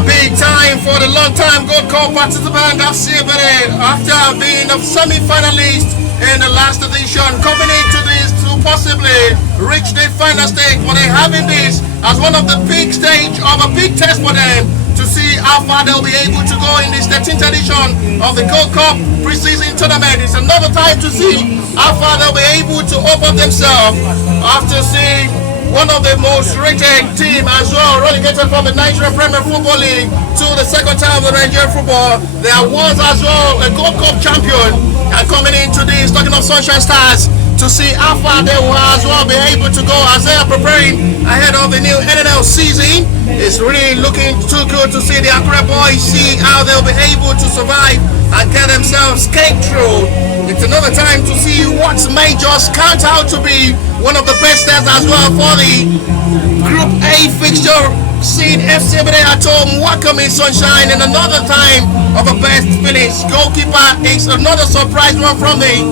A big time for the long-time Gold Cup participant FC Ebedei after being a semi-finalist in the last edition, coming into this to possibly reach the final stage. But they're having this as one of the big stage of a big test for them to see how far they'll be able to go in this 13th edition of the Gold Cup preseason tournament. It's another time to see how far they'll be able to open themselves after seeing one of the most rated team as well, relegated from the Nigerian Premier Football League to the second time of the Nigerian football. There was as well a Gold Cup champion, and coming into this, talking of Sunshine Stars, to see how far they will as well be able to go as they are preparing ahead of the new NNL season. It's really looking too good to see the Accra boys, see how they'll be able to survive and get themselves cake through. It's another time to see what may just count out to be one of the best tests as well for the Group A fixture. Seeing FC Ebedei at home welcoming Sunshine, and another time of a best finish. Goalkeeper is another surprise one from the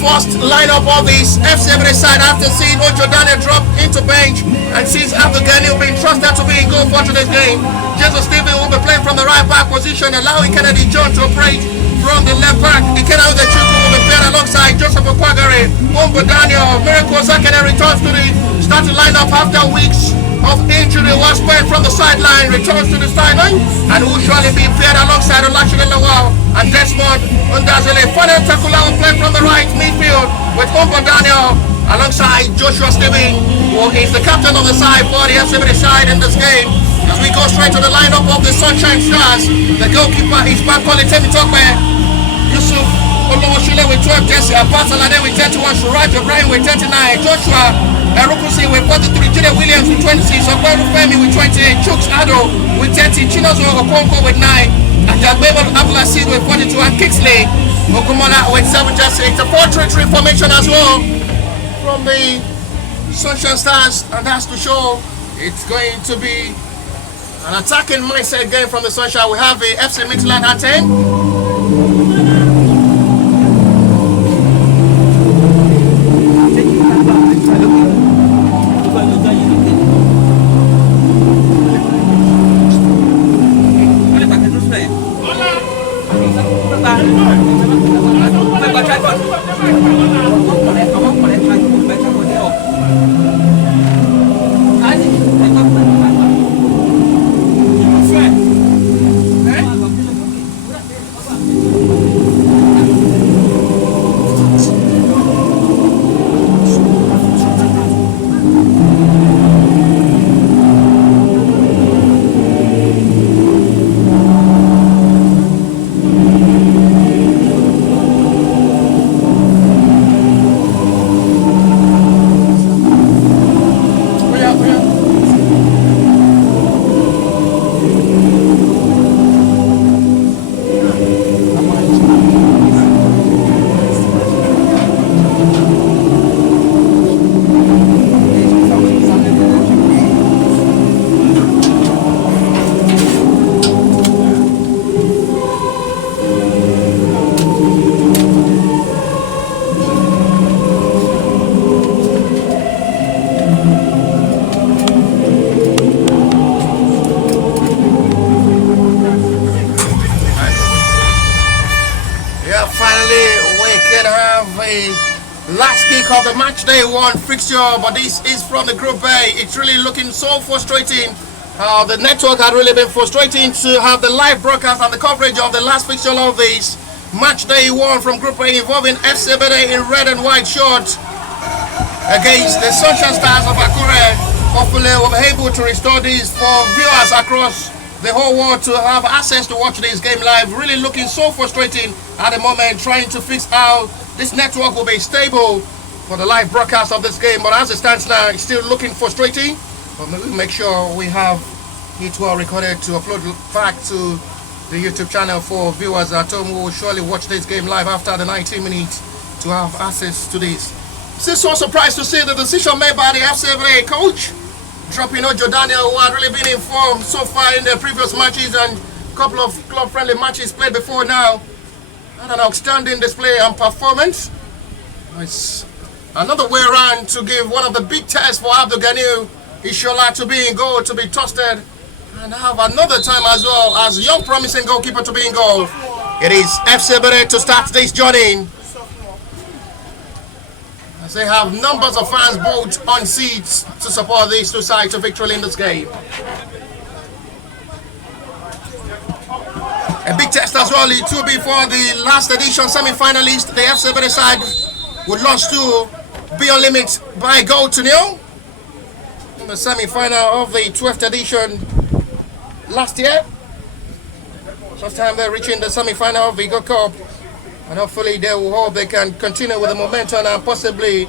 first lineup of this FC Ebedei side after seeing Ojo Daniel drop into bench, and since Abdul-Ghani will be entrusted to be in goal for today's game. Jesus Stephen will be playing from the right back position, allowing Kennedy John to operate from the left back. Ikena Udechukwu will be playing alongside Joseph Okwagare. Ombo Daniel, Miracle Zakene returns to the starting lineup after weeks of injury, was played from the sideline, returns to the sideline, and will surely be paired alongside Olashide Lawal and Desmond Ndazele. Final Takula will play from the right midfield with Ombo Daniel alongside Joshua Stephen, who is the captain of the side for the FC Ebedei side in this game. As we go straight to the lineup of the Sunshine Stars, the goalkeeper is back on the Temi Tokwe, Yusuf Olowoshile with 12, Jesse Abasalade with 31, Suraj Ibrahim with 39, Joshua Erukusi with 43, Jide Williams with 26, Okweru Femi with 28, Chuks Ado with 30, Chinozo Okonko with 9, and Jagbebo Abdulaziz with 42, and Kingsley Okumola with 7, Jesse. It's a 4-3-3 formation as well from the Sunshine Stars, and that's to show it's going to be an attacking mindset game from the Sunshine. We have the FC Midland at 10. Of the match day one fixture, but this is from the Group A. It's really looking so frustrating. The network had really been frustrating to have the live broadcast and the coverage of the last fixture of this match day one from Group A, involving FC Ebedei in red and white shorts against the Sunshine Stars of Akure. Hopefully we'll be able to restore this for viewers across the whole world to have access to watch this game live. Really looking so frustrating at the moment, trying to fix how this network will be stable for the live broadcast of this game. But as it stands now, it's still looking frustrating. But we'll make sure we have it well recorded to upload back to the YouTube channel for viewers at home who will surely watch this game live after the 90 minutes to have access to this. It's so surprised to see the decision made by the FC Ebedei coach, dropping Ojo Daniel, who had really been informed so far in the previous matches and a couple of club-friendly matches played before now. And an outstanding display and performance. It's another way around to give one of the big tests for Abdul-Ghani Ishola to be in goal, to be trusted And have another time as well as young promising goalkeeper to be in goal. It is FC Ebedei to start this journey. As they have numbers of fans both on seats to support these two sides to victory in this game. A big test as well, it will be for the last edition semi-finalist. The FC Ebedei side would lose to Beyond Limit by a goal to nil in the semi-final of the 12th edition last year. First time they're reaching the semi-final of the Gold Cup, and hopefully they will hope they can continue with the momentum and possibly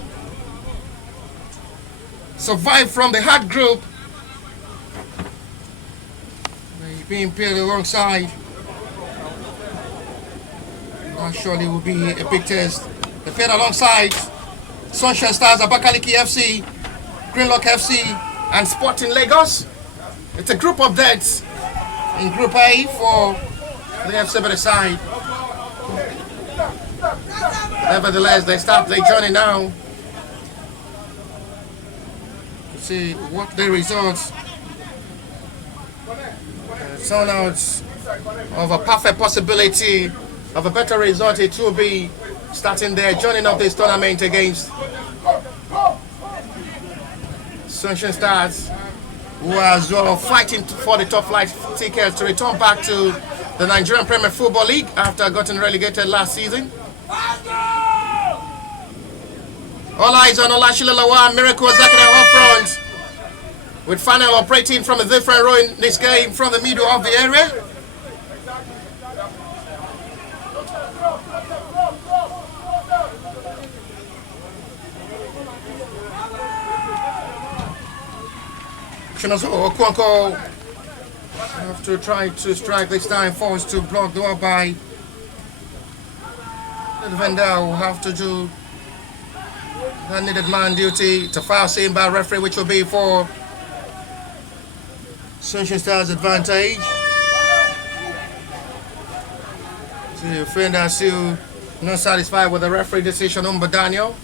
survive from the hard group. They're being paired alongside. That surely will be a big test. They're paired alongside Sunshine Stars, Abakaliki FC, Greenlock FC, and Sporting Lagos. It's a group of deaths in Group A for the FC Ebedei side. Nevertheless, they start their journey now to see what the results turn out of a perfect possibility of a better result. It will be starting their journey of this tournament against Sunshine Stars, who are as well fighting for the top flight tickets to return back to the Nigerian Premier Football League after getting relegated last season. All eyes on Olashilalawa, Miracle Zakina up front, with Final operating from a different row in this game from the middle of the area. Shinazo Okwanko have to try to strike this time, forced to block the wall by the defender, will have to do that needed man duty to foul seen by referee, which will be for Sunshine Stars' advantage. The defender still not satisfied with the referee decision on Daniel.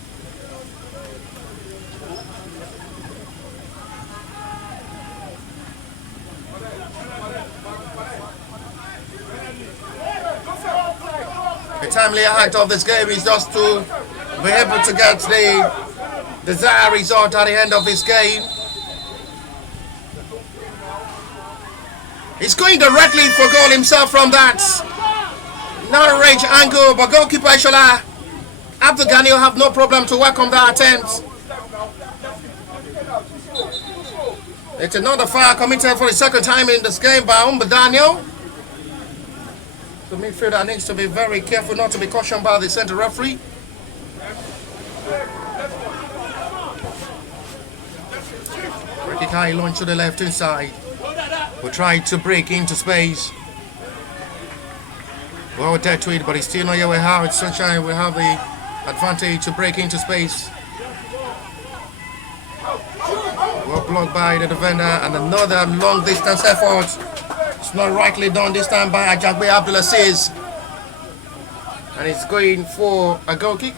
The timely act of this game is just to be able to get the desired result at the end of this game. He's going directly for goal himself from that narrow-range angle, but goalkeeper Ishola Abdul Ghani will have no problem to welcome that attempt. It's another foul committed for the second time in this game by Daniel. The midfielder needs to be very careful not to be cautioned by the center referee. Rikikai launched to the left hand side. Will try to break into space. Well, dead to it, but he's still not yet with how it's Sunshine will have the advantage to break into space. Well blocked by the defender, and another long distance effort. It's not rightly done this time by Ajagbe Abdulaziz. And it's going for a goal kick.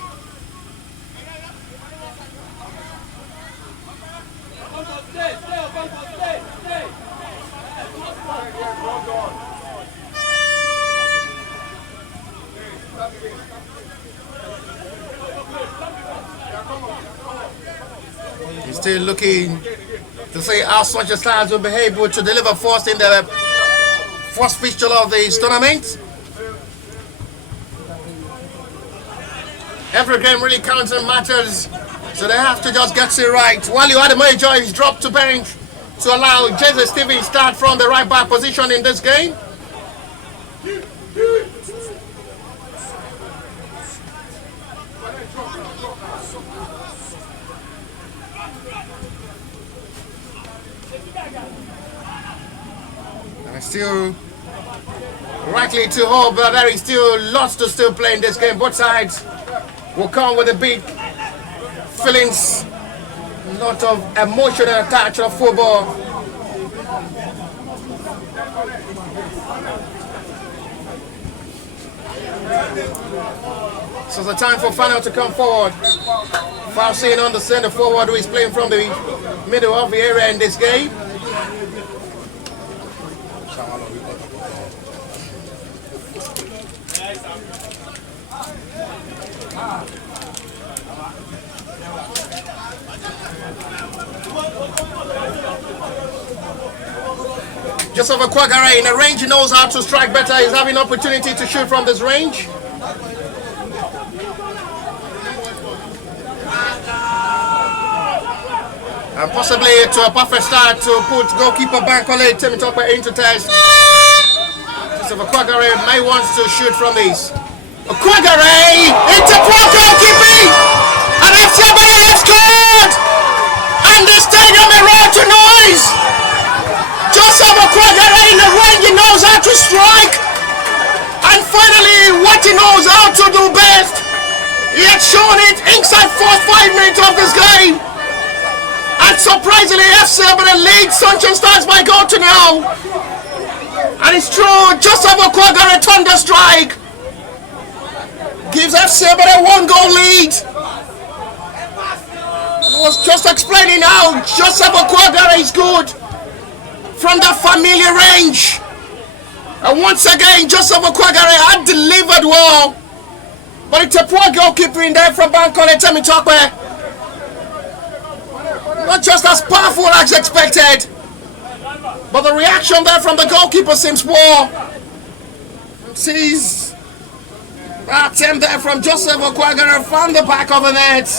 He's still looking to see how Sunshine Stars will be able to deliver first in the first fixture of this tournament. Every game really counts and matters, so they have to just get it right. While you had a major is dropped to bench to allow Jesse Stevens start from the right back position in this game. And still likely to hope that there is still lots to still play in this game. Both sides will come with a big feelings, a lot of emotional attach of football. So it's the time for Final to come forward. Faucine on the center forward, who is playing from the middle of the area in this game. Joseph Okwagare in the range, he knows how to strike better. He's having opportunity to shoot from this range. And possibly to a perfect start to put goalkeeper Bankole Temitope into test. Joseph Okwagare may want to shoot from this. Okwagare into poor goalkeeping! And FC Ebedei have scored! And the stadium erupts to noise! Joseph Okwagare in the range, he knows how to strike! And finally, what he knows how to do best! He had shown it inside 4-5 minutes of this game! And surprisingly, FC Ebedei leads Sunshine Stars by goal to now. And it's true, Joseph Okwagare thunder strike gives FC Ebedei 1-goal lead. I was just explaining how Joseph Okwagare is good from the familiar range. And once again, Joseph Okwagare had delivered well. But it's a poor goalkeeper in there from Bankole Temitope. Not just as powerful as expected, but the reaction there from the goalkeeper seems poor. Sees that attempt there from Joseph Okwagare from the back of the net.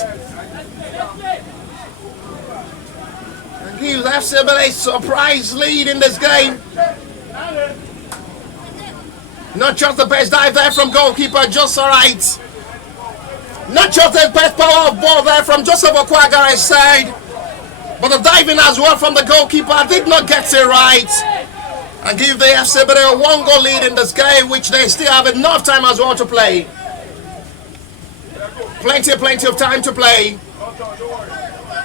And gives FC Ebedei a surprise lead in this game. Not just the best dive there from goalkeeper, just alright. Not just the best power of ball there from Joseph Okwagare's side, but the diving as well from the goalkeeper did not get it right. And give the FC Ebedei a 1-goal lead in this game, which they still have enough time as well to play. Plenty of time to play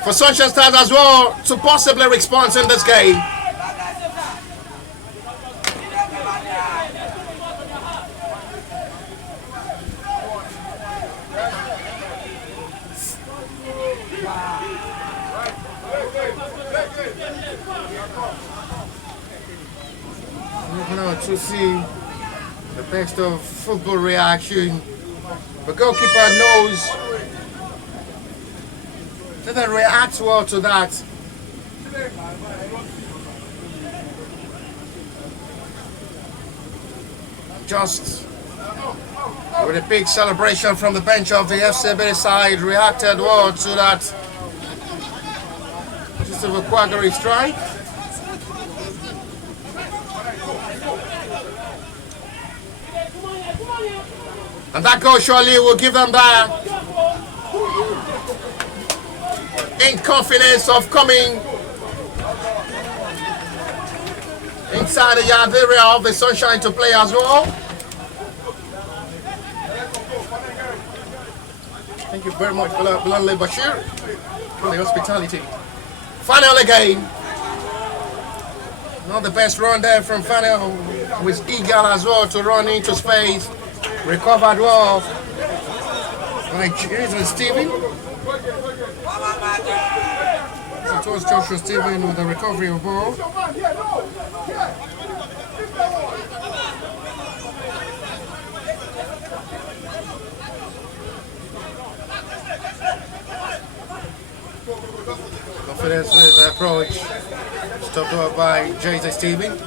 for Sunshine Stars as well to possibly respond in this game. Now to see the best of football reaction. The goalkeeper knows that they react well to that. Just with a big celebration from the bench of the FC Ebedei side, reacted well to that. Just a Okwagare strike. And that goal surely will give them that in confidence of coming inside the yard area of the Sunshine to play as well. Thank you very much, Blanley Bashir, for the hospitality. Final again. Not the best run there from Fanel, with eager as well to run into space. Recovered well by Jason Stephen. It was Joshua Stephen with the recovery of ball. Confidence with the approach. Stopped up by Jason Stephen.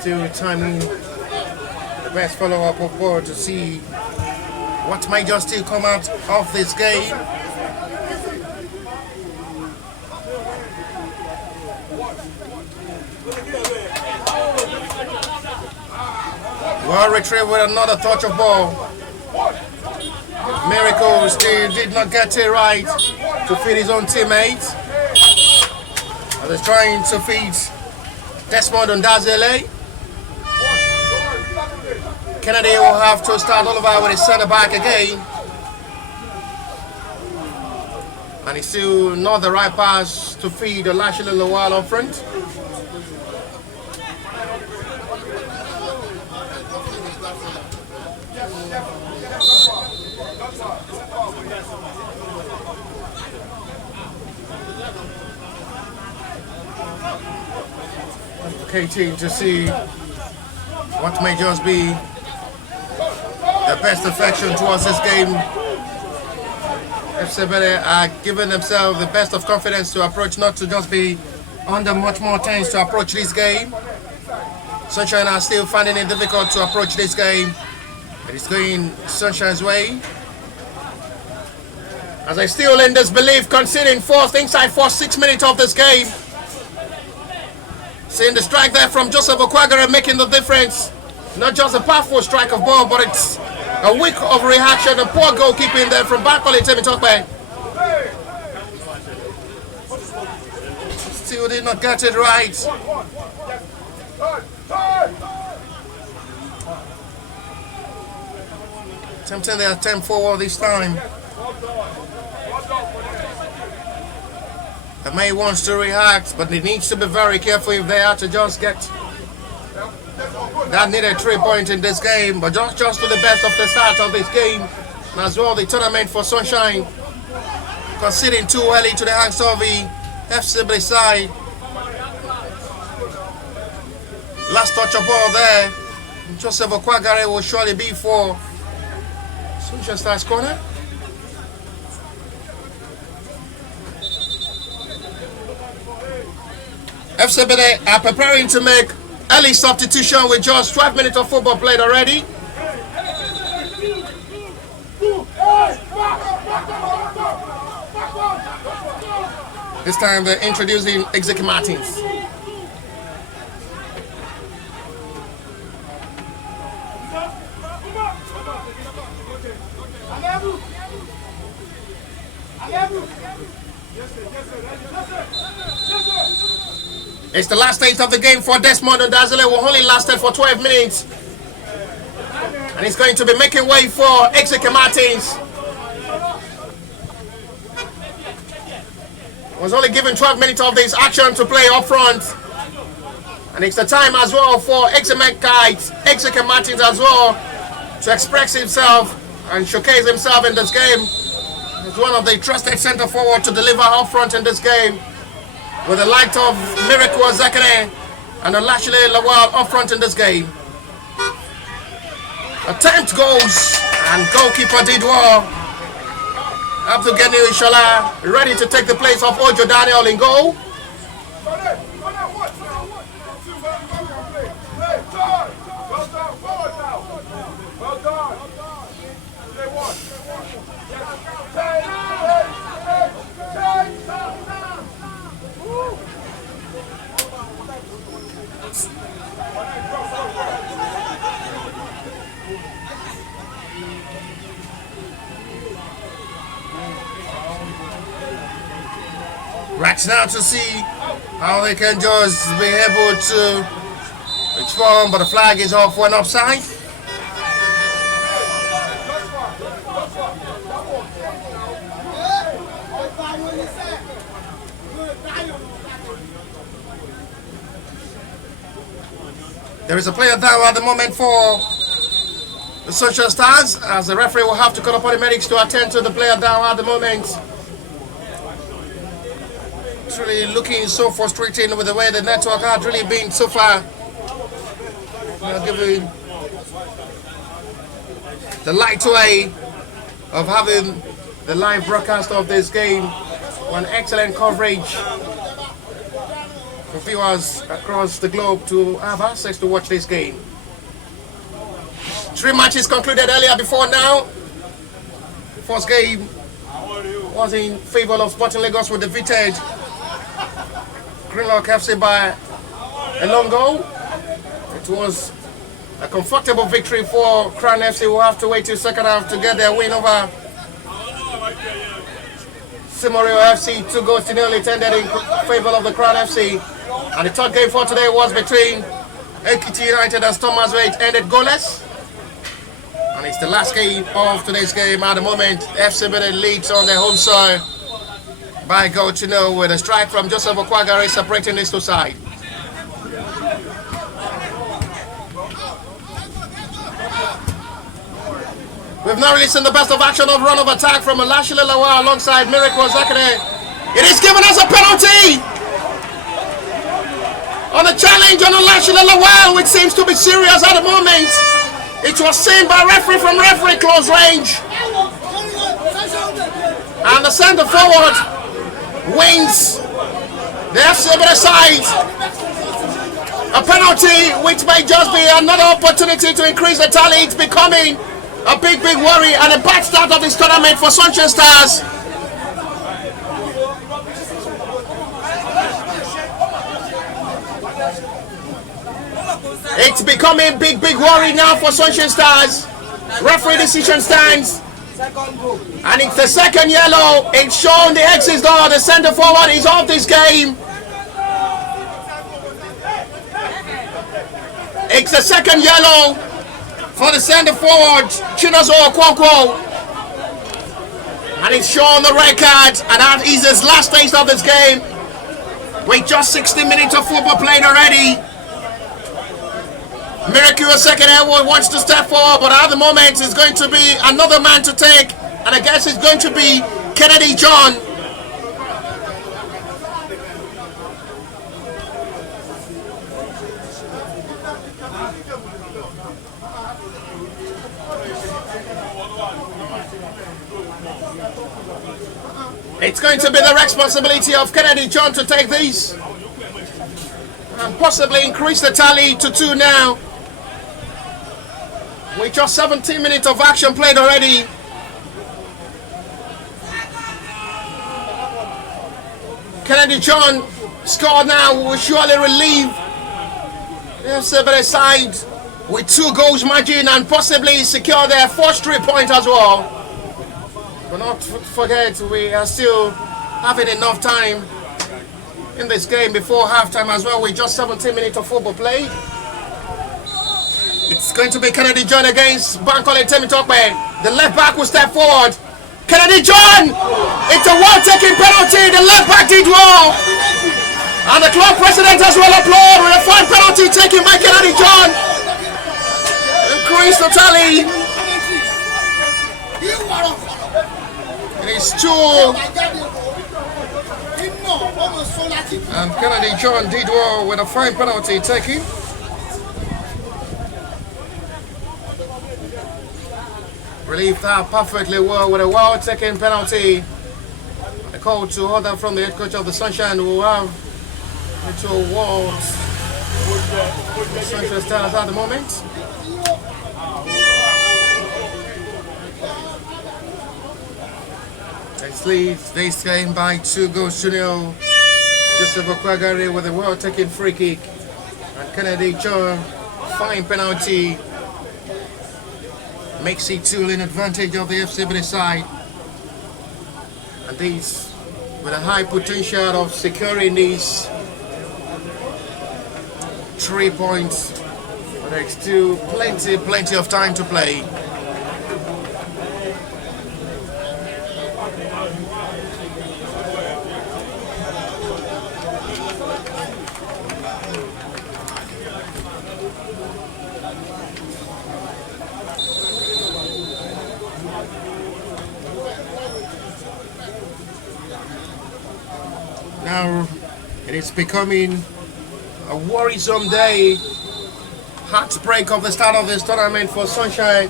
Still timing the best follow-up of ball to see what might just still come out of this game. Well retrieved with another touch of ball. Miracle still did not get it right to feed his own teammate. And he's trying to feed Desmond Ondazele. Kennedy will have to start all over with his centre back again. And he's still not the right pass to feed Olasile Lawal up front. KT to see what may just be the best affection towards this game FC Ebedei are giving themselves the best of confidence to approach, not to just be under much more tense to approach this game. Sunshine are still finding it difficult to approach this game. It is going Sunshine's way. As I still in disbelief, conceding fourth inside for 6 minutes of this game. Seeing the strike there from Joseph Okwagare making the difference. Not just a powerful strike of ball, but it's a week of reaction. A poor goalkeeping there from Bakole Temitokbe. Still did not get it right. Attempting the attempt forward this time. The May wants to react, but he needs to be very careful if they are to just get that needed 3 points in this game. But just to the best of the start of this game, and as well the tournament for Sunshine, conceding too early to the hands of the FC Ebedei side. Last touch of ball there. Joseph Okwagare will surely be for Sunshine Stars corner. FC Ebedei are preparing to make early substitution with just 12 minutes of football played already. This time they're introducing Executive Martins. It's the last stage of the game for Desmond Ondazile, who only lasted for 12 minutes. And he's going to be making way for Executive Martins. Was only given 12 minutes of this action to play up front. And it's the time as well for Executive Martins as well to express himself and showcase himself in this game. He's one of the trusted centre forward to deliver up front in this game, with the light of Miracle Zakane and Olashile Lawal up front in this game. Attempt goes, and goalkeeper did well. Abdul Gani Ishala ready to take the place of Ojo Daniel in goal. Right now to see how they can just be able to respond, but the flag is off when offside. There is a player down at the moment for the Sunshine Stars, as the referee will have to call upon the medics to attend to the player down at the moment. It's really looking so frustrating with the way the network had really been so far. Giving the light way of having the live broadcast of this game, one excellent coverage for viewers across the globe to have access to watch this game. 3 matches concluded earlier before now. The first game was in favor of Sporting Lagos, with defeated Greenlock FC by a long goal. It was a comfortable victory for Crown FC, who have to wait till second half to get their win over Simorio FC. 2-0 it ended in favor of the Crown FC. And the third game for today was between Ekiti United and Stormers, where it ended goalless. And it's the last game of today's game. At the moment, FC Ebedei leads on their home soil by goal to nil, with a strike from Joseph Okwagare separating these two sides. We've now really seen the best of action of run of attack from Olashile Lawal alongside Miracle Zakane. It is given us a penalty on a challenge on Olashile Lawal, which seems to be serious at the moment. It was seen by referee from referee close range. And the centre forward wins the FC Ebedei side. A penalty which may just be another opportunity to increase the tally. It's becoming a big worry and a bad start of this tournament for Sunshine Stars. It's becoming big worry now for Sunshine Stars. Referee decision stands. And it's the second yellow. It's shown the exit door. The centre forward is off this game. It's the second yellow for the centre forward, Chinozo Okonkwo. And it's shown the red card. And that is his last taste of this game. With just 60 minutes of football played already. Miracle second Edward wants to step forward, but at the moment it's going to be another man to take, and I guess it's going to be Kennedy John. It's going to be the responsibility of Kennedy John to take these and possibly increase the tally to 2 now. With just 17 minutes of action played already. Kennedy John scored now, will surely relieve the FC Ebedei side with 2 goals margin and possibly secure their 4th straight point as well. But not forget, we are still having enough time in this game before halftime as well, with just 17 minutes of football play. It's going to be Kennedy John against Bankole Temitope. The left back will step forward. Kennedy John! It's a well-taken penalty. The left back did well. And the club president as well applaud with a fine penalty taken by Kennedy John. Increase the tally. It is 2. And Kennedy John did well with a fine penalty taken. Relieved that perfectly well with a well-taken penalty. A call to order from the head coach of the Sunshine, who will have to award the Sunshine Stars at the moment. It leads this game by 2 goals to 0. Joseph Okwagari with a well-taken free kick. And Kennedy John, fine penalty. Makes it 2 in advantage of the FC Ebedei side. And these with a high potential of securing these 3 points. But there's still plenty of time to play. Now it is becoming a worrisome day. Heartbreak of the start of this tournament for Sunshine.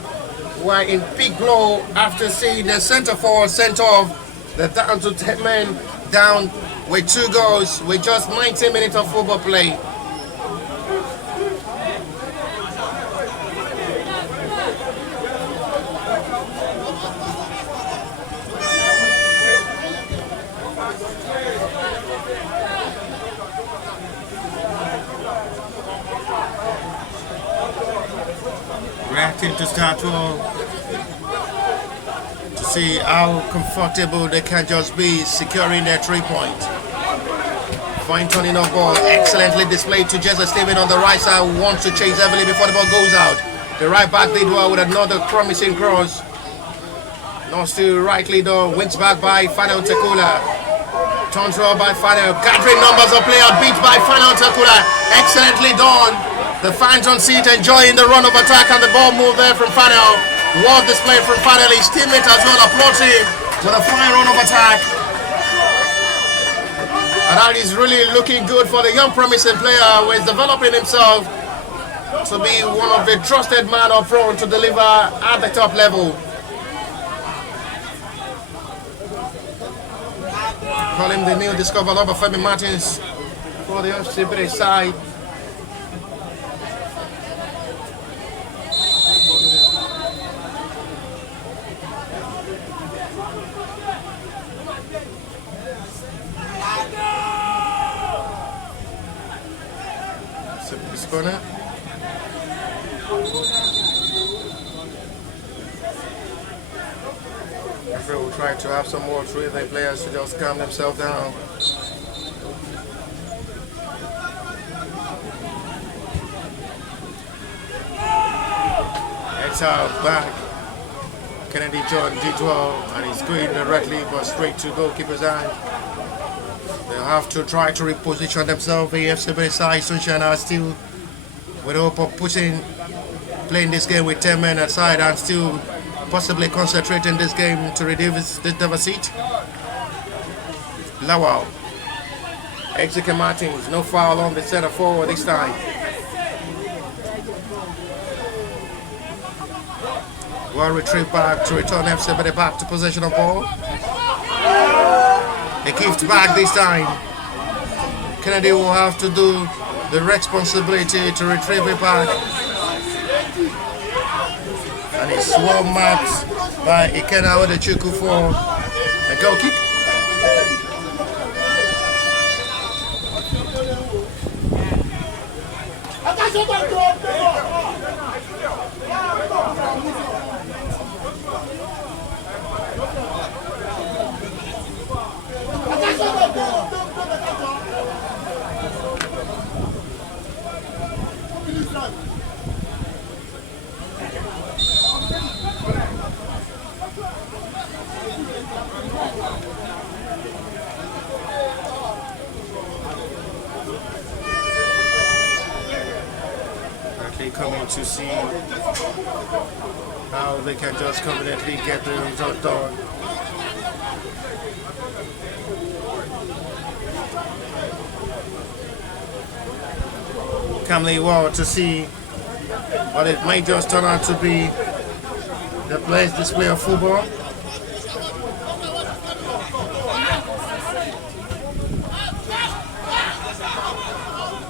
We're in big blow after seeing the centre forward sent off. They're down to 10 men, down with 2 goals with just 19 minutes of football play. Reacting to start to see how comfortable they can just be securing their 3 points. Fine turning of ball, excellently displayed to Jesse Steven on the right side, who wants to chase heavily before the ball goes out. The right back did well with another promising cross. Not still rightly done, wins back by Final Tekula. Turns well by Final, gathering numbers of players, beat by Final Tekula. Excellently done. The fans on seat enjoying the run of attack, and the ball moved there from Fanel. Well displayed from Fanel. His teammates as well applaud him with a fine run of attack. And that is really looking good for the young promising player who is developing himself to be one of the trusted man up front to deliver at the top level. call him the new discover lover Femi Martins for the Ebedei side. This corner. Referee will try to have some more through the players to just calm themselves down. It's out back. Kennedy John did well, and he's going directly but straight to goalkeeper's eye. They'll have to try to reposition themselves. The FCB side, Sunshine are still with hope of playing this game with 10 men aside and still possibly concentrating this game to reduce the deficit. Lawal. Executive Martins, no foul on the center forward this time. Well retrieved back to return FCB back to possession of ball. A gift back this time. Kennedy will have to do the responsibility to retrieve it back. And it's well marked by Ikena Odechuku for a goal kick. Coming to see how they can just confidently get the result done. Calmly well to see what it may just turn out to be the players' display of football.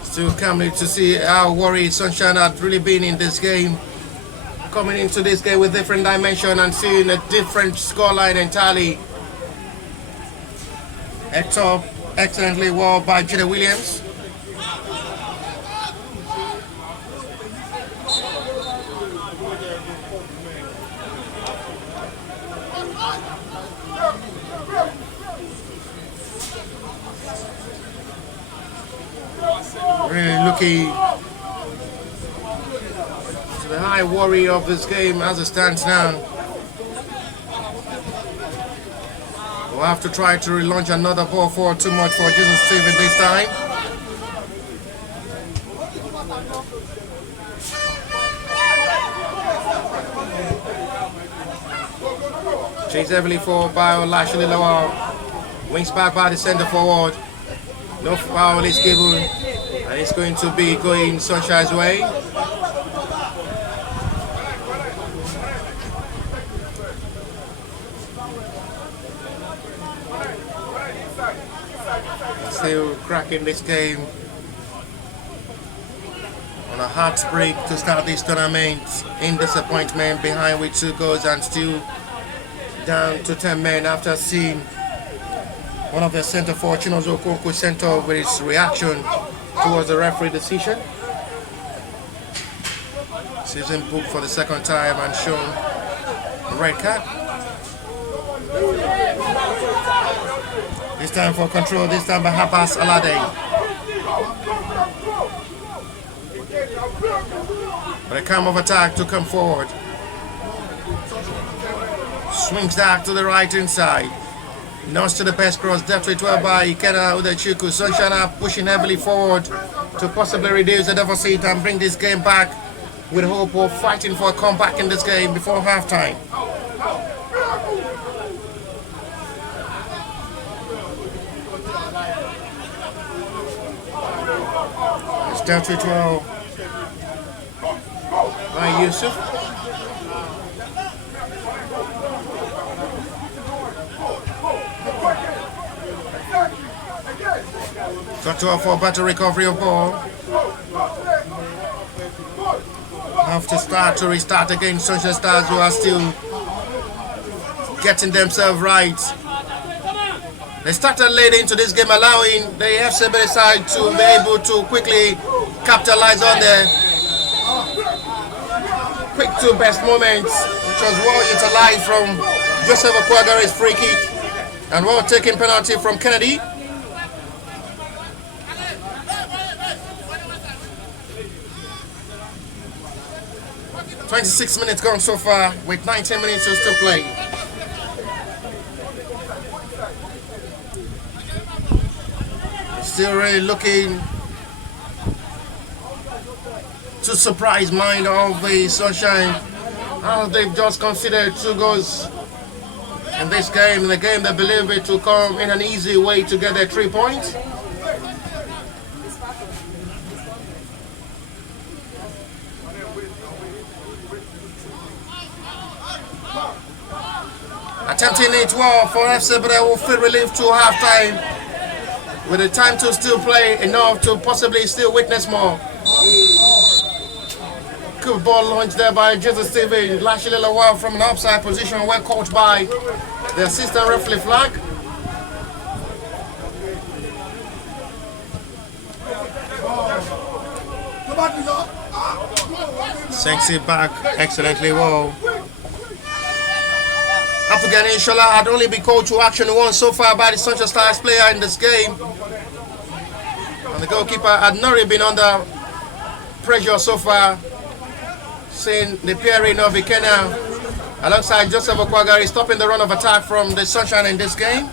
Still calmly to see how worried Sunshine had really been in this game. Coming into this game with different dimension and seeing a different scoreline entirely. Hector excellently well by Jada Williams. Really looking to the high worry of this game as it stands now. We'll have to try to relaunch another ball forward. Too much for Jason Steven this time. Chased heavily forward by Lashley Lawal. Wings back by the centre forward. No foul is given. And it's going to be going Sunshine's way. Still cracking this game on a heartbreak to start this tournament. In disappointment behind with 2 goals and still down to 10 men after seeing one of the centre forward Chinozo Okonkwo sent off with his reaction towards the referee decision. Season booked for the second time and shown a red card. This time for control, this time by Habas Alade. But a calm of attack to come forward. Swings back to the right inside. Nose to the best cross, depth to 12 by Ikena Odechuku. Sunshine are pushing heavily forward to possibly reduce the deficit and bring this game back with hope of fighting for a comeback in this game before halftime. It's depth to 12 by Yusuf. Got to for better recovery of ball. Have to start to restart again. Sunshine Stars who are still getting themselves right. They started late into this game, allowing the FC Ebedei side to be able to quickly capitalize on the quick two best moments, which was well utilized from Joseph Okwagari's free kick and well taken penalty from Kennedy. "26 minutes gone so far with 19 minutes to still play." Still really looking to surprise mind of the Sunshine as they've just considered 2 goals in this game. In the game they believe it will come in an easy way to get their 3 points. Attempting it well for FC Ebedei will feel relief to half-time with the time to still play enough to possibly still witness more. Good ball launched there by Jesus Steven, lashing a while from an offside position, well caught by the assistant referee flag. Sinks it back excellently well. Abdulgani Inshallah had only been called to action once so far by the Sunshine Stars player in this game. And the goalkeeper had not really been under pressure so far, seeing the pairing of Ikena alongside Joseph Okwagari stopping the run of attack from the Sunshine in this game.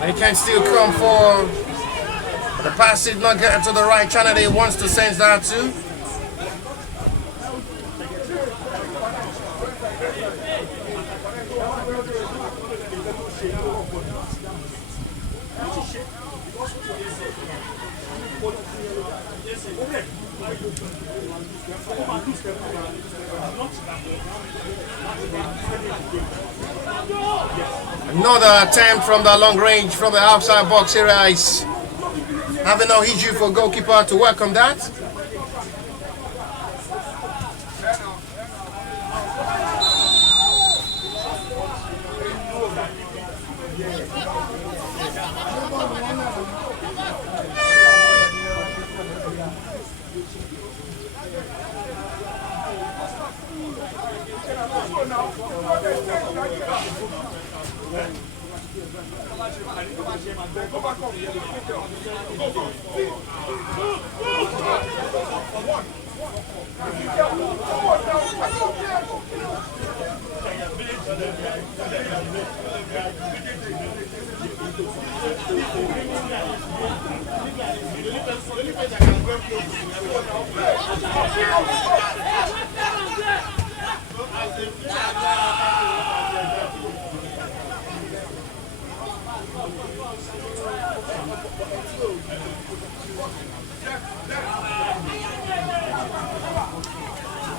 They can still come for the pass, did not get to the right channel. He wants to sense that too. Another attempt from the long range from the outside box here is having no issue for goalkeeper to welcome that.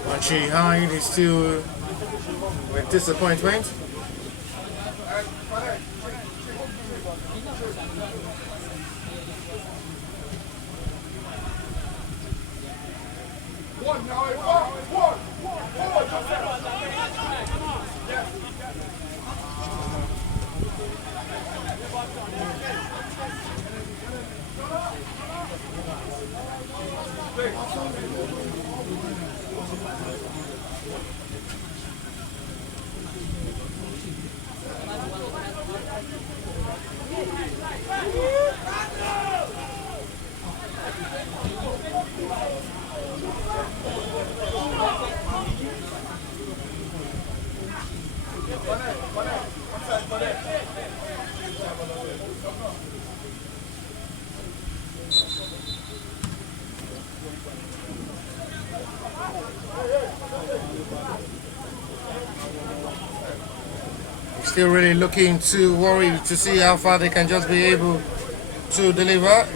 Archie Hyde is still with disappointment. Still really looking to worry to see how far they can just be able to deliver.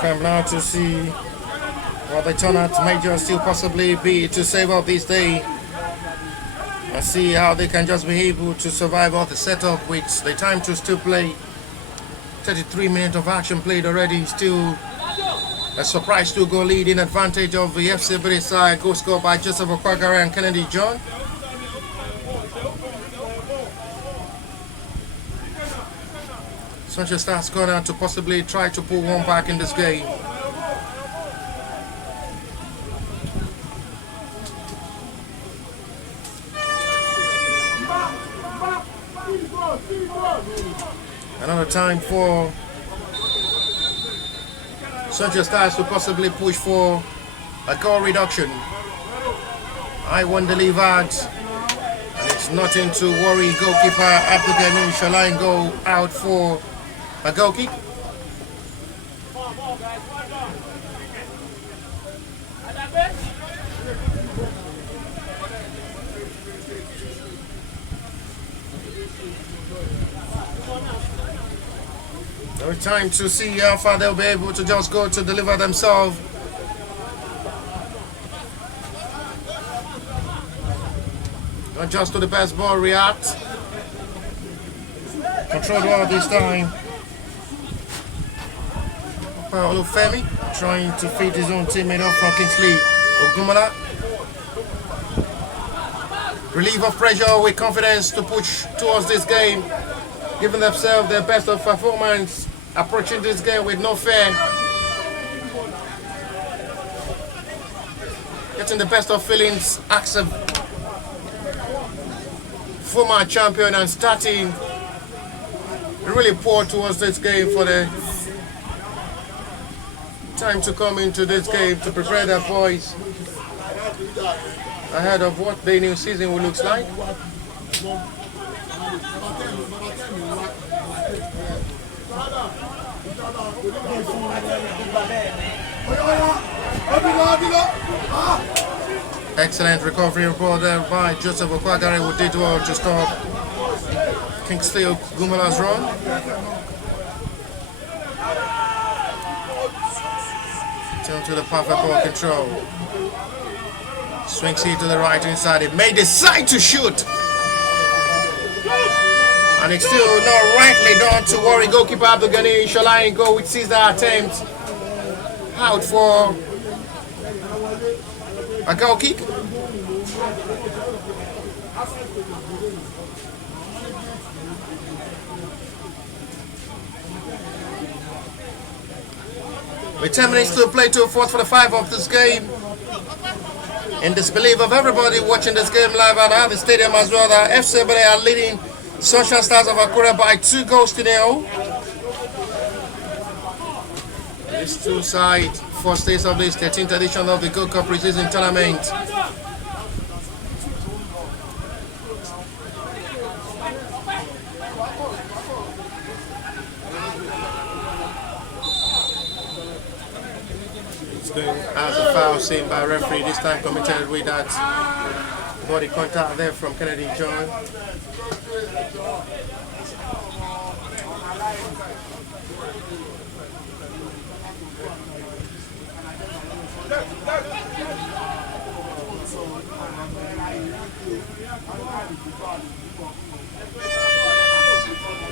Come now to see what the turnout may just still possibly be to save up this day and see how they can just be able to survive all the setup with the time to still play. 33 minutes of action played already, still a surprise 2-goal lead in advantage of the FC Ebedei side. Goal scored by Joseph Okwagari and Kennedy John. Sunshine Stars corner to possibly try to pull one back in this game. Another time for Sunshine Stars to possibly push for a goal reduction. I won delivered, and it's nothing to worry. Goalkeeper Abdul Shaline go out for a goal kick. Now it's time to see how far they'll be able to just go to deliver themselves. Not just to the best ball, react. Control ball this time. Olufemi trying to feed his own teammate off from Kingsley Ogumala. Relief of pressure with confidence to push towards this game, giving themselves their best of performance, approaching this game with no fear, getting the best of feelings, accept former champion and starting really poor towards this game for the time to come into this game to prepare their boys ahead of what the new season will look like. Excellent recovery report there by Joseph Okwagari, who did well to stop Kingsley Ogumala's run. To the perfect ball control. Swings it to the right inside. It may decide to shoot. And it's still not rightly done to worry. Goalkeeper Abdul Ghani Shalayin go with Caesar attempt. Out for a goal kick. With 10 minutes to play, 2-4 for the 5 of this game. In disbelief of everybody watching this game live at the stadium as well, the FC Ebedei are leading Sunshine Stars of Akure by 2-0. These two sides, first stage of this 13th edition of the Gold Cup preseason tournament. foul seen by referee, this time committed with that body contact there from Kennedy John.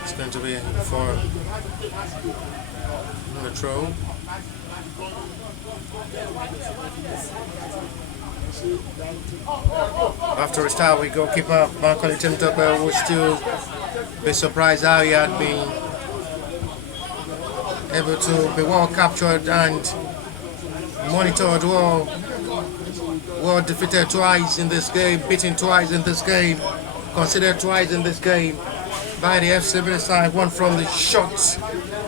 It's going to be for the throw. After a start with goalkeeper Macaulay Timtopper would still be surprised how he had been able to be well captured and monitored, well defeated twice in this game, beaten twice in this game, considered twice in this game by the FCB side, one from the shots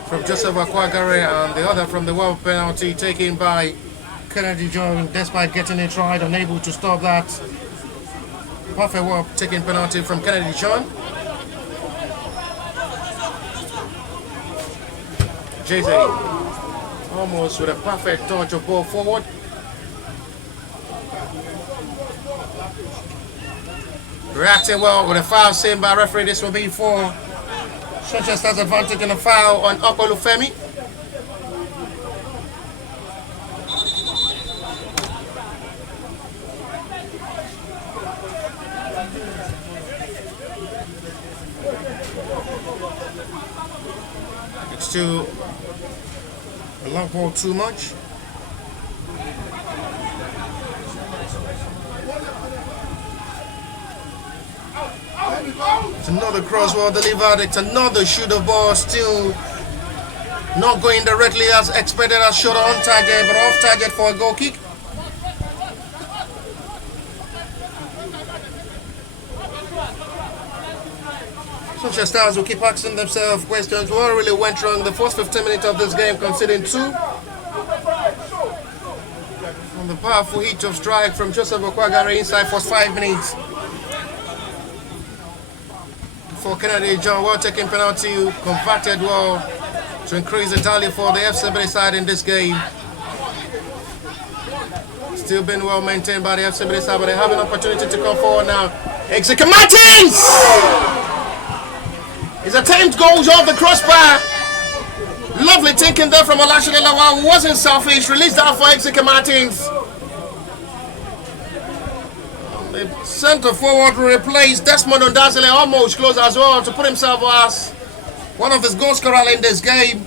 from Joseph Akwagare and the other from the well penalty taken by Kennedy John, despite getting it right, unable to stop that. Perfect well taking penalty from Kennedy John. Ebedei almost with a perfect touch of ball forward. Reacting well with a foul seen by referee. This will be for Manchester's advantage in a foul on Okolufemi. It's still a long ball too much. It's another cross well delivered. It's another shoot of ball, still not going directly as expected, as shot on target, but off target for a goal kick. Sunshine Stars will keep asking themselves questions. What really went wrong the first 15 minutes of this game, conceding 2? From the powerful hit of strike from Joseph Okwagare inside for 5 minutes. For Kennedy John, well taking penalty, converted well to increase the tally for the FCB side in this game. Still been well maintained by the FCB side, but they have an opportunity to come forward now. Executive Martins! His attempt goes off the crossbar. Lovely taking there from Olashile Lawal, who wasn't selfish. Released that for Executive Martins. The centre forward replaced Desmond Ondazile, almost close as well to put himself as one of his goal scorers in this game.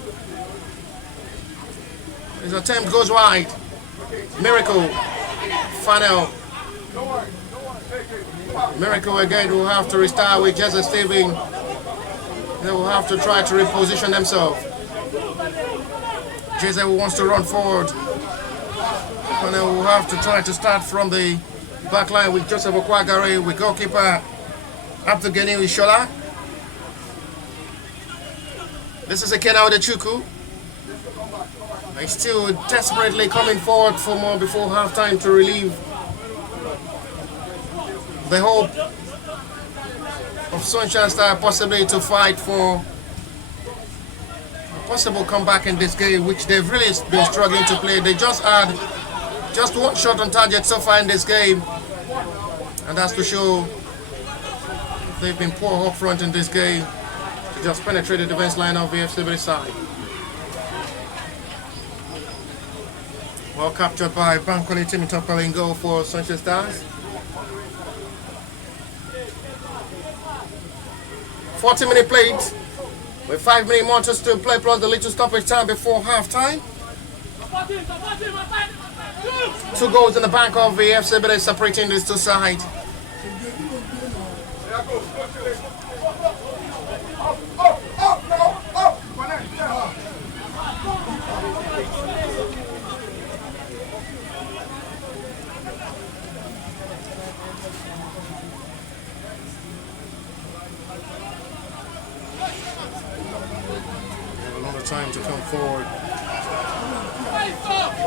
His attempt goes wide. Miracle. Final. Miracle again will have to restart with Jesse Steven. They will have to try to reposition themselves. Jesse wants to run forward. And they will have to try to start from the back line with Joseph Okwagare, with goalkeeper Abdugani Ishola. This is Ekena Odechuku. He's still desperately coming forward for more before half-time to relieve the hope of Sunshine Star possibly to fight for a possible comeback in this game, which they've really been struggling to play. They just had just one shot on target so far in this game, and that's to show they've been poor up front in this game to just penetrate the defense line of the FCB side. Well captured by Bankole Timitopale in goal for Sunshine Stars. 40-minute played with 5 minutes more to still play, plus the little stoppage time before half-time. 2 goals in the back of the FCB separating these two sides. Time to come forward.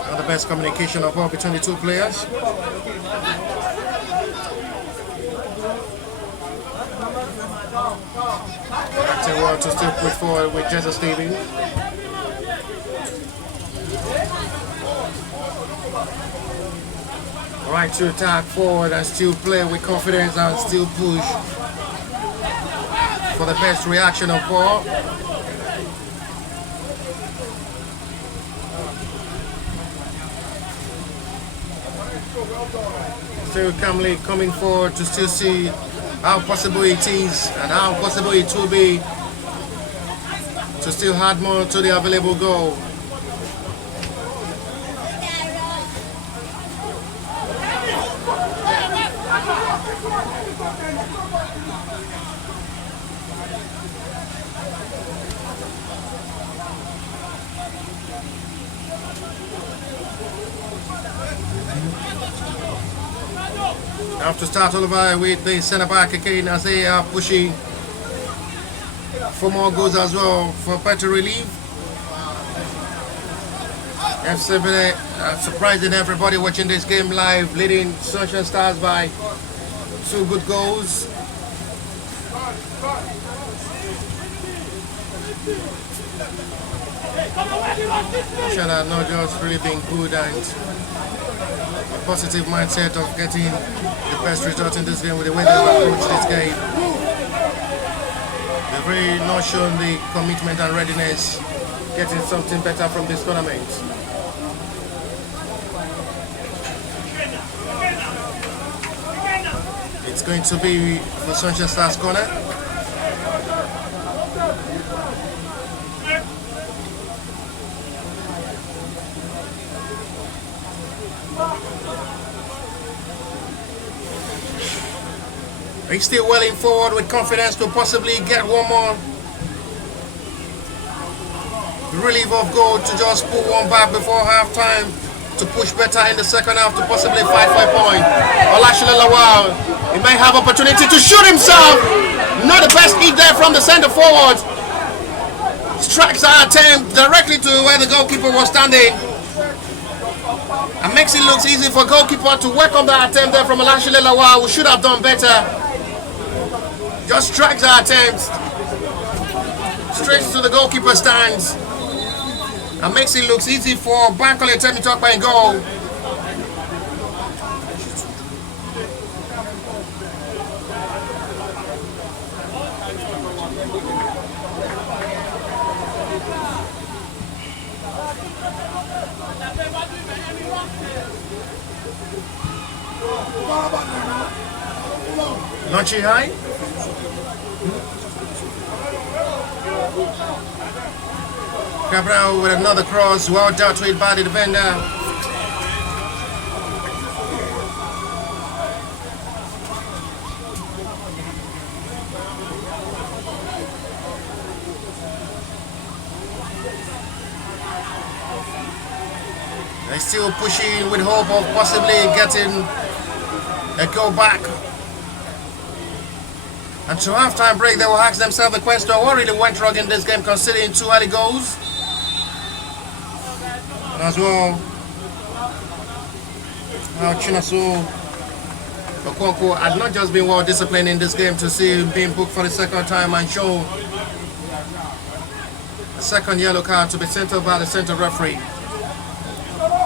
Not the best communication of all between the two players. Acting well to still push forward with Jesse Stevens. right to attack forward and still play with confidence and still push for the best reaction of ball. Still calmly coming forward to still see how possible it is and how possible it will be to still add more to the available goal. Have to start all over with the centre back again as they are pushing for more goals as well for better relief. FC Ebedei surprising everybody watching this game live, leading Sunshine Stars by 2 good goals. Sunshine are not just really being good and a positive mindset of getting the best result in this game with the way they've approached this game. They've really not shown the commitment and readiness getting something better from this tournament. It's going to be for Sunshine Stars corner. He's still welling forward with confidence to possibly get one more relief of goal to just put one back before half time to push better in the second half to possibly fight for a point. Olashile Lawal, he may have opportunity to shoot himself. Not the best hit there from the centre forward. Strikes our attempt directly to where the goalkeeper was standing. And makes it look easy for goalkeeper to welcome that attempt there from Olashile Lawal, who should have done better. Just strikes our attempt straight to the goalkeeper stands and makes it look easy for Bankole Temitope in goal. Launching high. Cabral with another cross, well dealt with by the defender. They're still pushing with hope of possibly getting a goal back. And to half-time break, they will ask themselves the question, what really went wrong in this game considering 2 early goals? And as well, how Chinasu Okonkwo had not just been well disciplined in this game to see him being booked for the second time and show a second yellow card to be sent off by the centre referee.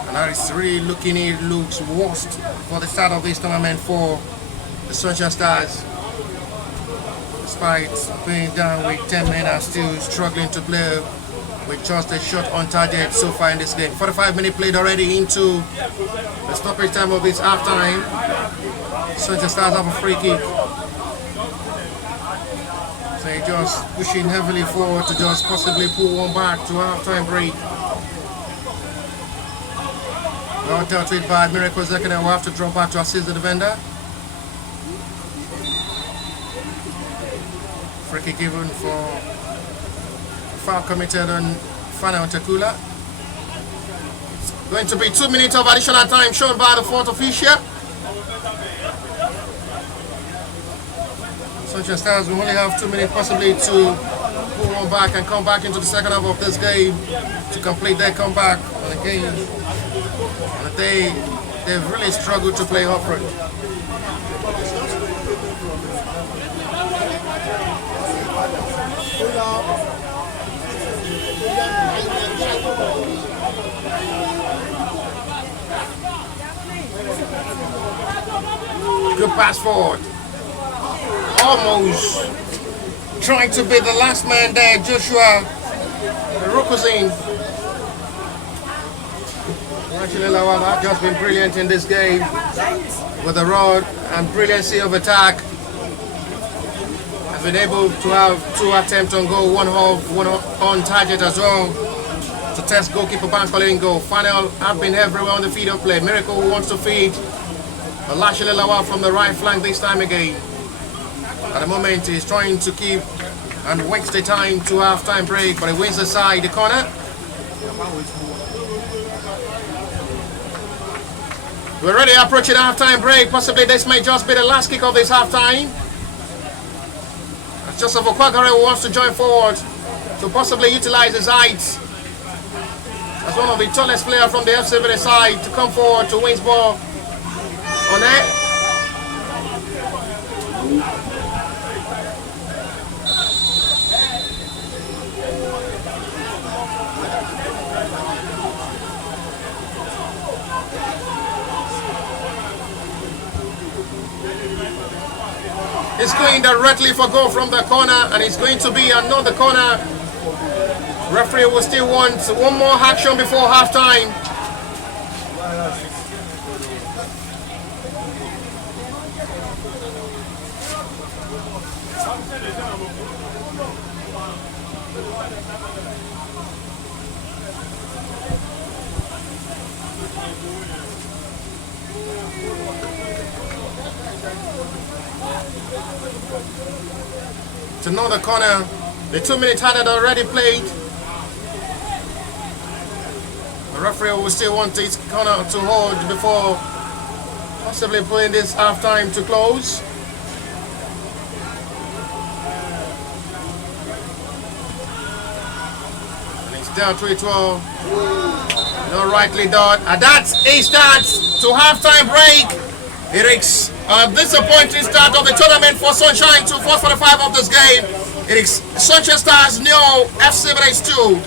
And that is really it looks worst for the start of this tournament for the Sunshine Stars. Despite being down with 10 men and still struggling to play with just a shot on target so far in this game. 45 minutes played already into the stoppage time of this half-time. Sunshine Stars have a free kick. So they're just pushing heavily forward to just possibly pull one back to half-time break. Well dealt with by Miracle Zekina, will have to drop back to assist the defender. Free kick given for foul committed on Fana Otekula. Going to be 2 minutes of additional time shown by the 4th official. Sunshine Stars will only have 2 minutes possibly to pull one back and come back into the second half of this game to complete their comeback. And again, they've really struggled to play up front. Good pass forward. Almost trying to be the last man there, Joshua Rokuzin. Actually, Lawal have just been brilliant in this game with the rod and brilliancy of attack. Have been able to have 2 attempts on goal, one off, one on target as well. To test goalkeeper Bankolingo. Final have been everywhere on the field of play. Miracle wants to feed. But Lashile Lawal from the right flank this time again. At the moment, he's trying to keep and waste the time to half-time break, but he wins the side, the corner. We're already approaching half-time break. Possibly this may just be the last kick of this half-time. Joseph Okwagare wants to join forward to possibly utilize his height as one of the tallest players from the FC Ebedei side to come forward to win ball on it. It's going directly for goal from the corner, and it's going to be another corner. Referee will still want one more action before halftime. It's another corner. The 2-minute had already played. The referee will still want this corner to hold before possibly putting this half-time to close. And it's down 3-12. Not rightly done. And that's a start to half-time break. It is a disappointing start of the tournament for Sunshine to 4:45 of this game. It is Sunshine Stars nil, FC Ebedei 2.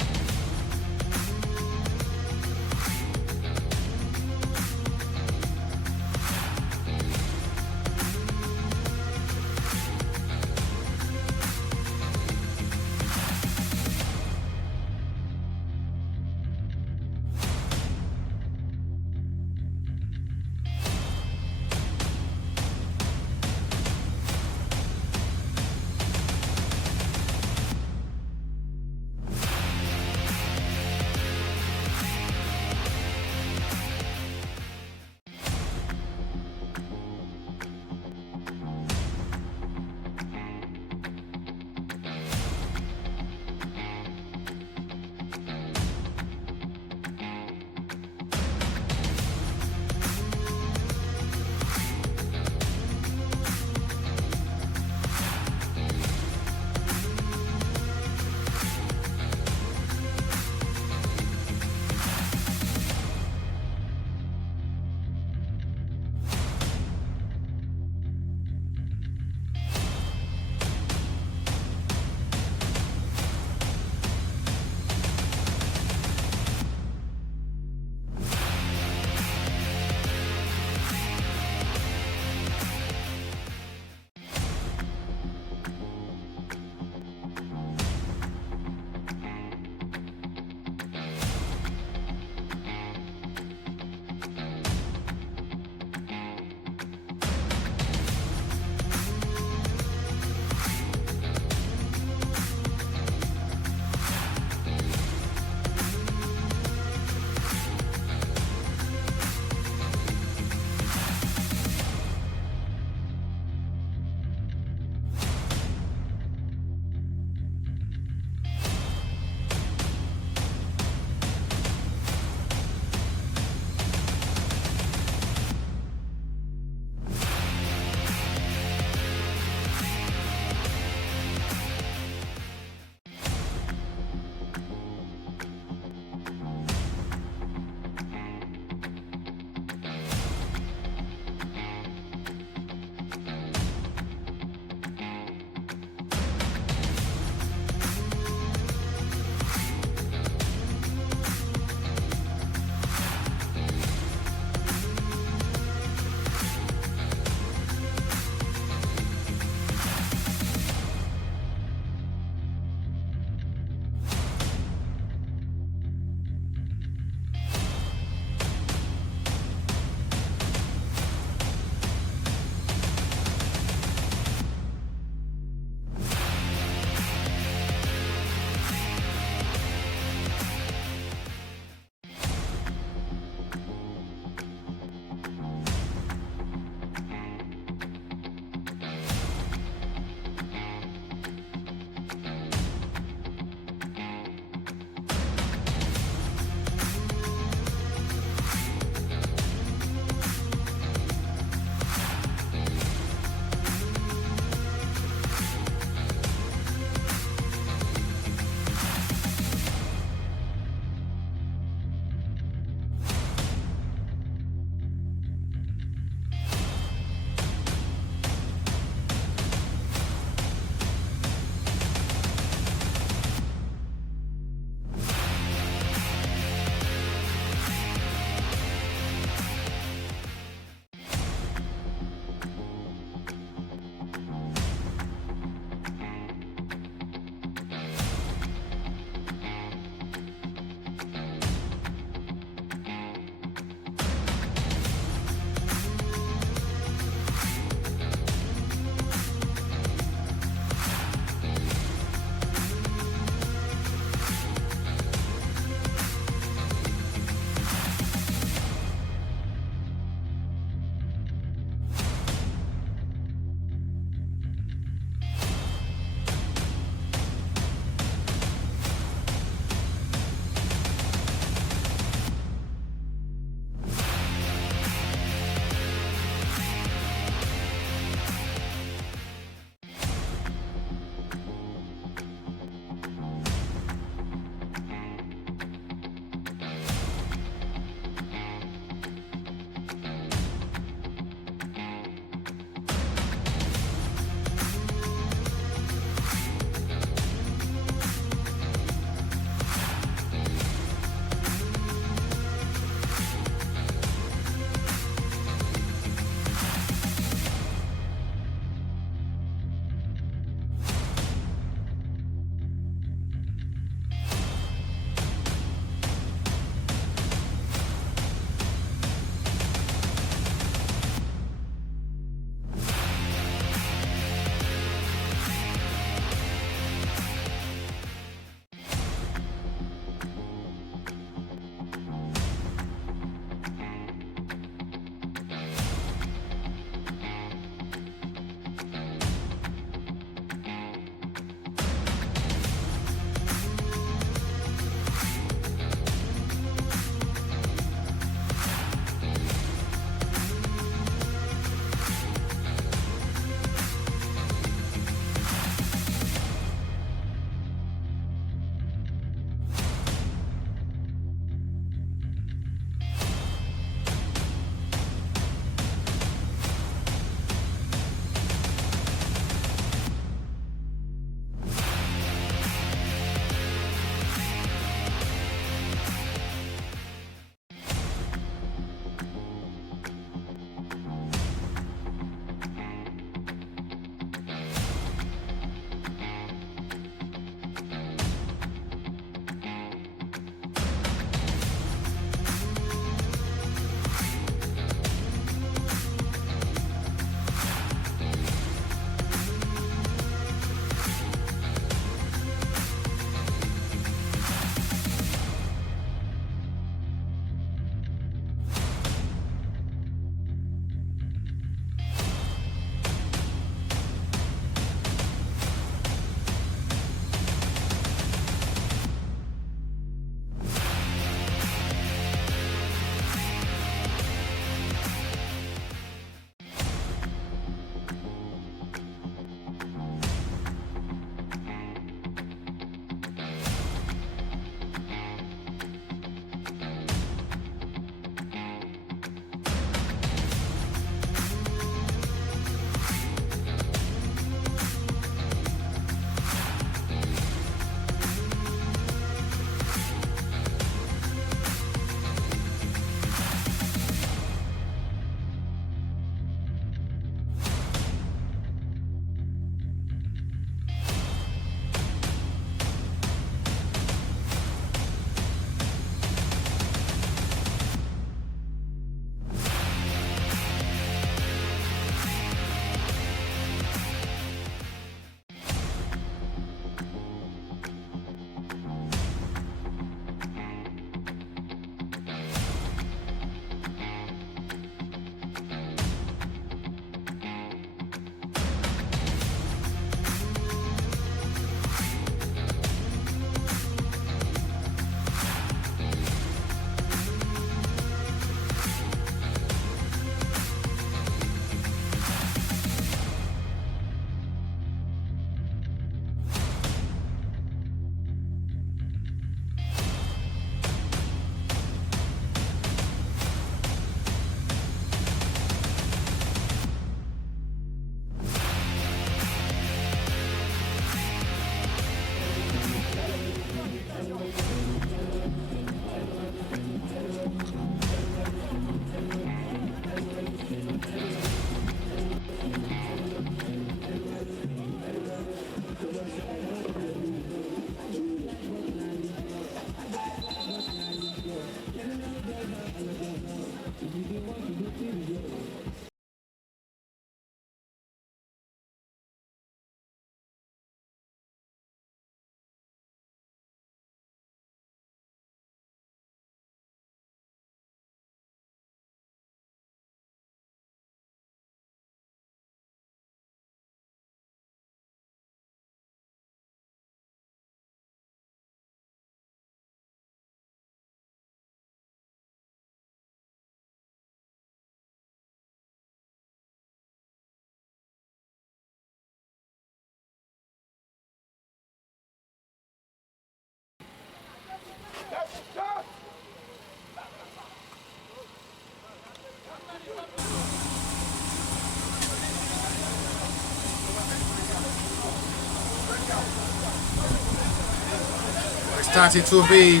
started to be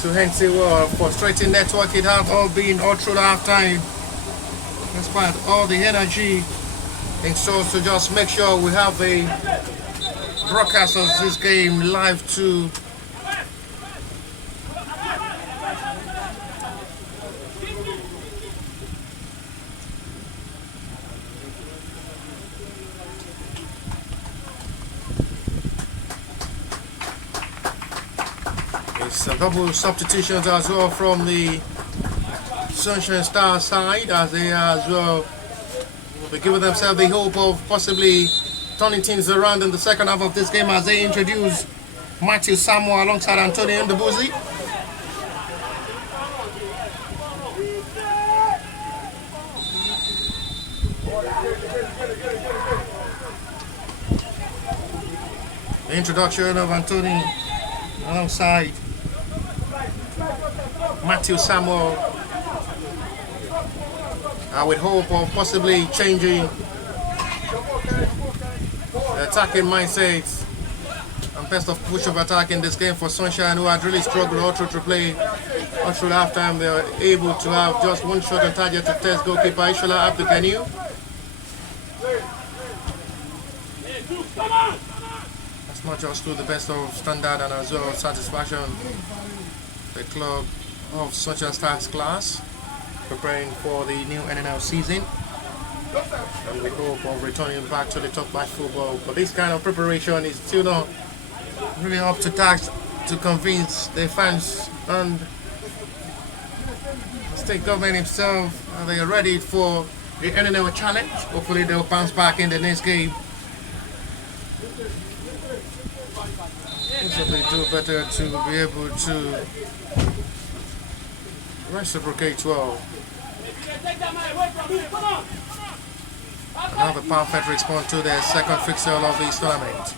to Henty World. Frustrating network it has all been all through the halftime. Despite all the energy in store to just make sure we have a broadcast of this game live to it's a double substitutions as well from the Sunshine Star side, as they as well will be giving themselves the hope of possibly turning things around in the second half of this game as they introduce Matthew Samuel alongside Antonio Ndubuzi. The introduction of Antonio alongside Matthew Samuel, with hope of possibly changing the attacking mindset and best of push of attack in this game for Sunshine, who had really struggled all through to play all through halftime. They were able to have just one shot on target to test goalkeeper Ishola Abduganu. That's not just to the best of standard and as well satisfaction. The club of Sunshine Stars class preparing for the new NNL season, and we hope of returning back to the top match football. But this kind of preparation is still not really up to task to convince the fans and the state government himself. They are ready for the NNL challenge. Hopefully they'll bounce back in the next game. Possibly do better to be able to reciprocate well. Another perfect response to the second fixture of this tournament.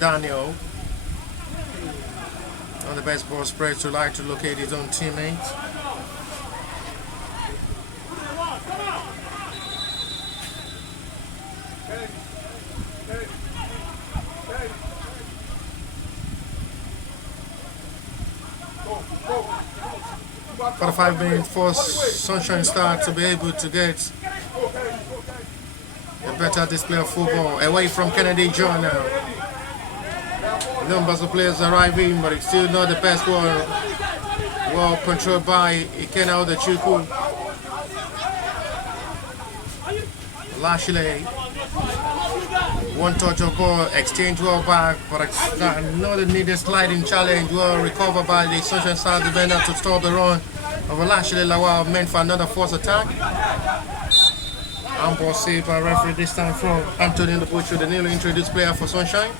Daniel on the best ball spread to like to locate his own teammate. 45 minutes for Sunshine Star to be able to get a better display of football away from Kennedy John now. Numbers of players arriving, but it's still not the best one. Well controlled by Ikena Odechukwu. Lashley. One touch of ball, exchange well back, but another needed sliding challenge, well recovered by the Sunshine Star defender to stop the run of Lashley Lawal, meant for another force attack. Handball saved by referee this time from Anthony Ndubuzi, the newly introduced player for Sunshine.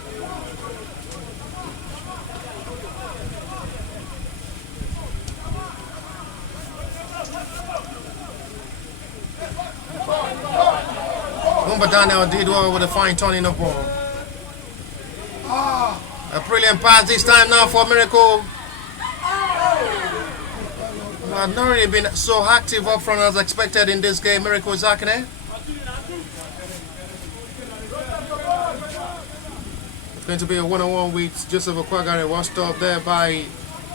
Daniel did well with a fine turning of ball. A brilliant pass this time now for Miracle. I've not really been so active up front as expected in this game. Miracle Zakane. It's going to be a one-on-one with Joseph Okwagare. Was stopped there by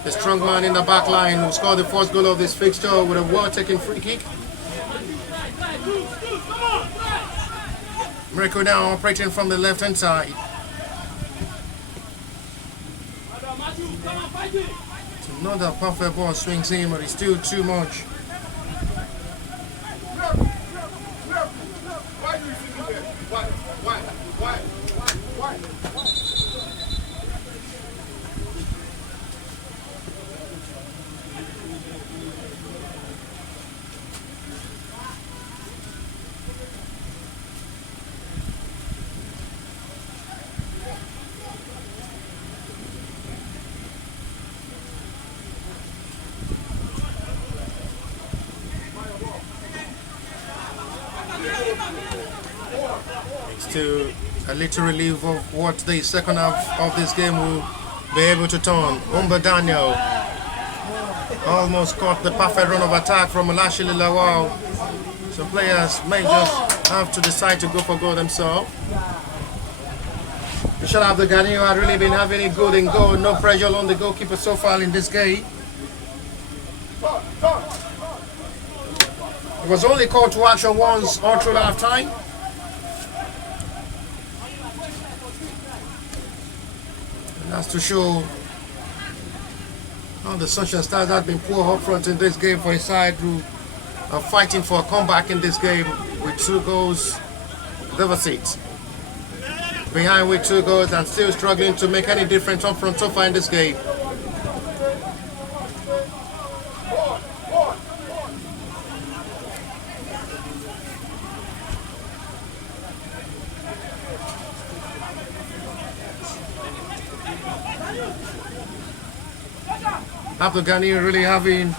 the strong man in the back line who scored the first goal of this fixture with a well-taken free kick. Miracle now operating from the left-hand side. It's another perfect ball swings in, but it's still too much. To a little relief of what the second half of this game will be able to turn. Daniel almost caught the perfect run of attack from Lashley Lawal. So players may just have to decide to go for goal themselves. Shout out the Ghanaian who had really been having it good in goal. No pressure on the goalkeeper so far in this game. It was only called to action once all through half time. And that's to show how the Sunshine Stars have been poor up front in this game for a side who are fighting for a comeback in this game with 2 goals deficit. Behind with 2 goals and still struggling to make any difference up front so far in this game. Abdul Ghani really having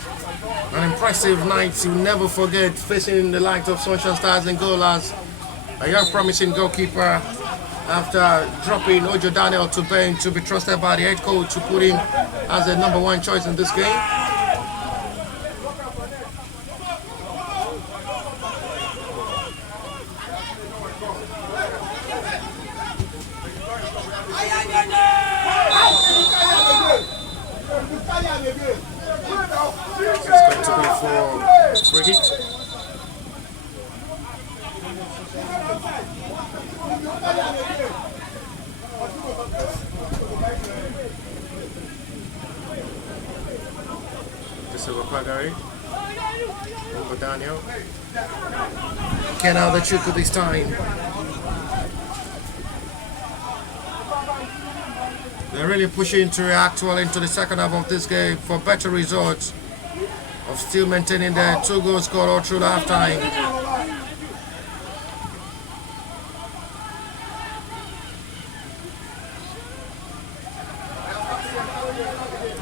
an impressive night. You'll never forget facing the likes of Sunshine Stars and goal as a young promising goalkeeper after dropping Ojo Daniel to bench to be trusted by the head coach to put him as the #1 choice in this game. It's going to be for free kick. This is Wakagari. Over Daniel. Can't have the trick this time. They're really pushing to react well into the second half of this game for better results of still maintaining their 2 goals scored all through the half time.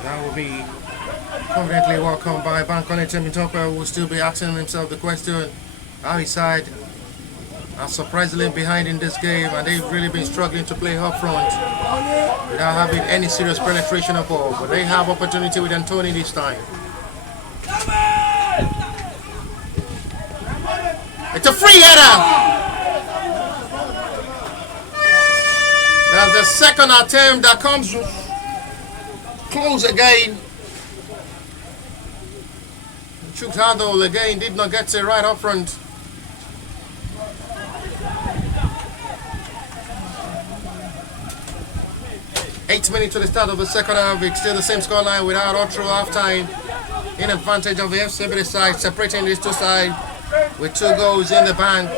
That will be confidently welcomed by Bankole Temitope, who will still be asking himself the question how his side are surprisingly behind in this game, and they've really been struggling to play up front without having any serious penetration of ball. But they have opportunity with Anthony this time. It's a free header. That's the second attempt that comes close again. Chuk handle again did not get it right up front. Eight minutes to the start of the second half. It's still the same scoreline without all through half time. In advantage of the Ebedei side, separating these 2 sides with 2 goals in the bank.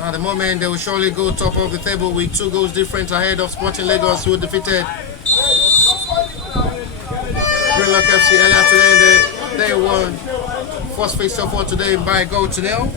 At the moment, they will surely go top of the table with 2 goals difference ahead of Sporting Lagos, who defeated Greenlock FC earlier today. They won first face off for today by a goal to 0.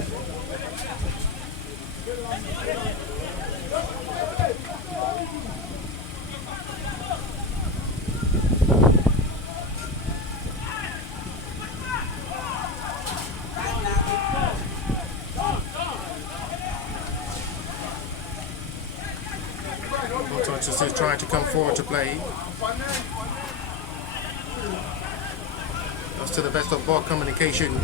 Still trying to come forward to play. That's to the best of ball communication.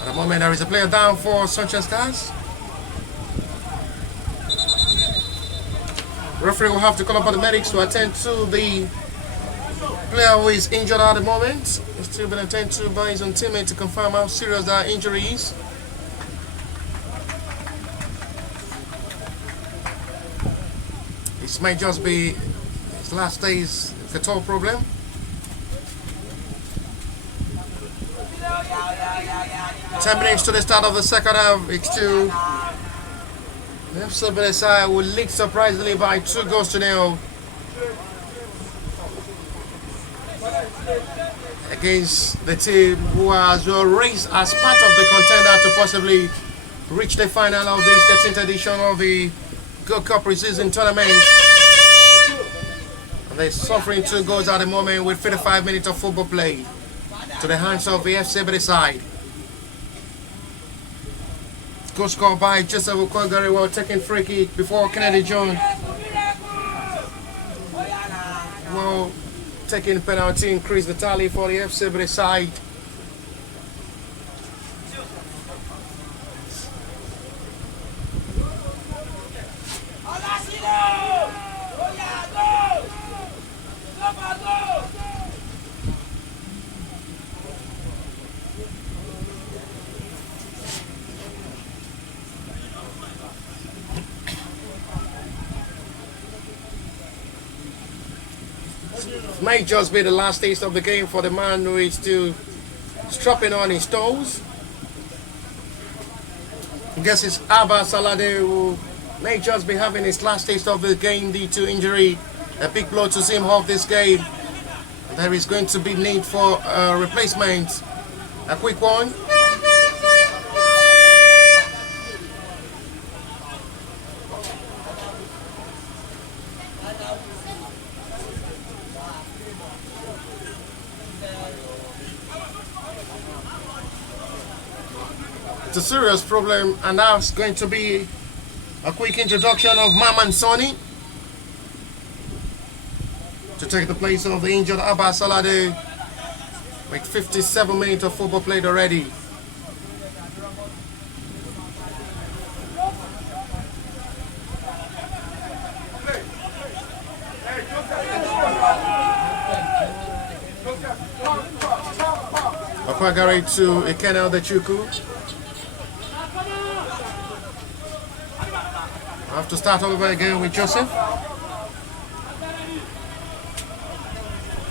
At the moment, there is a player down for Sunshine Stars. Referee will have to call upon the medics to attend to the player who is injured at the moment. He's still been attended to by his own teammate to confirm how serious that injury is. This might just be his last day's toe problem. Ten minutes to the start of the second half. It's 2. The Ebedei side will lead surprisingly by 2 goals to 0 against the team who has well raised as part of the contender to possibly reach the final of this 13th edition of the Gold Cup preseason tournament. And they're suffering 2 goals at the moment with 55 minutes of football play to the hands of the Ebedei side. Goal scored by Joseph Okogari while taking free kick before Kennedy John. Well, taking penalty increase the tally for the Ebedei side. Might just be the last taste of the game for the man who is still strapping on his toes. I guess it's Abba Salade who may just be having his last taste of the game due to injury. A big blow to see him off this game. There is going to be need for a replacement. A quick one. It's a serious problem, and that's going to be a quick introduction of Maman Sonny to take the place of the injured Abba Salade with 57 minutes of football played already. Akwagari to Ekene Odechukwu. Have to start all over again with Joseph.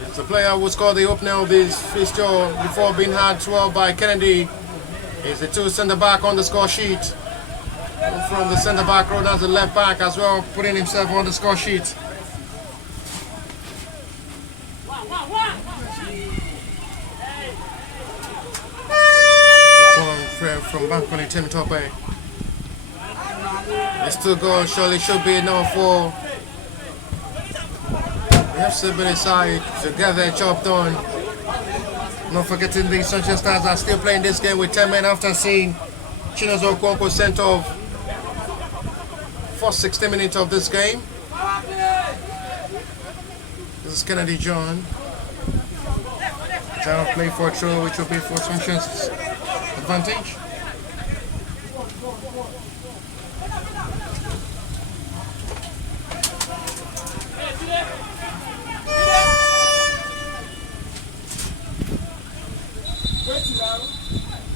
It's the player who scored the opener of this fixture before being had 12 by Kennedy. Is the two centre back on the score sheet. From the centre back row as the left back as well, putting himself on the score sheet. From Bankole Tim Tope. It's 2 goals, surely should be enough for the Ebedei side to get their job done. Not forgetting the Sunshine Stars are still playing this game with 10 men after seeing Chinozo Okonkwo sent off for 60 minutes of this game. This is Kennedy John. Trying to play for a throw, which will be for Sunshine's advantage.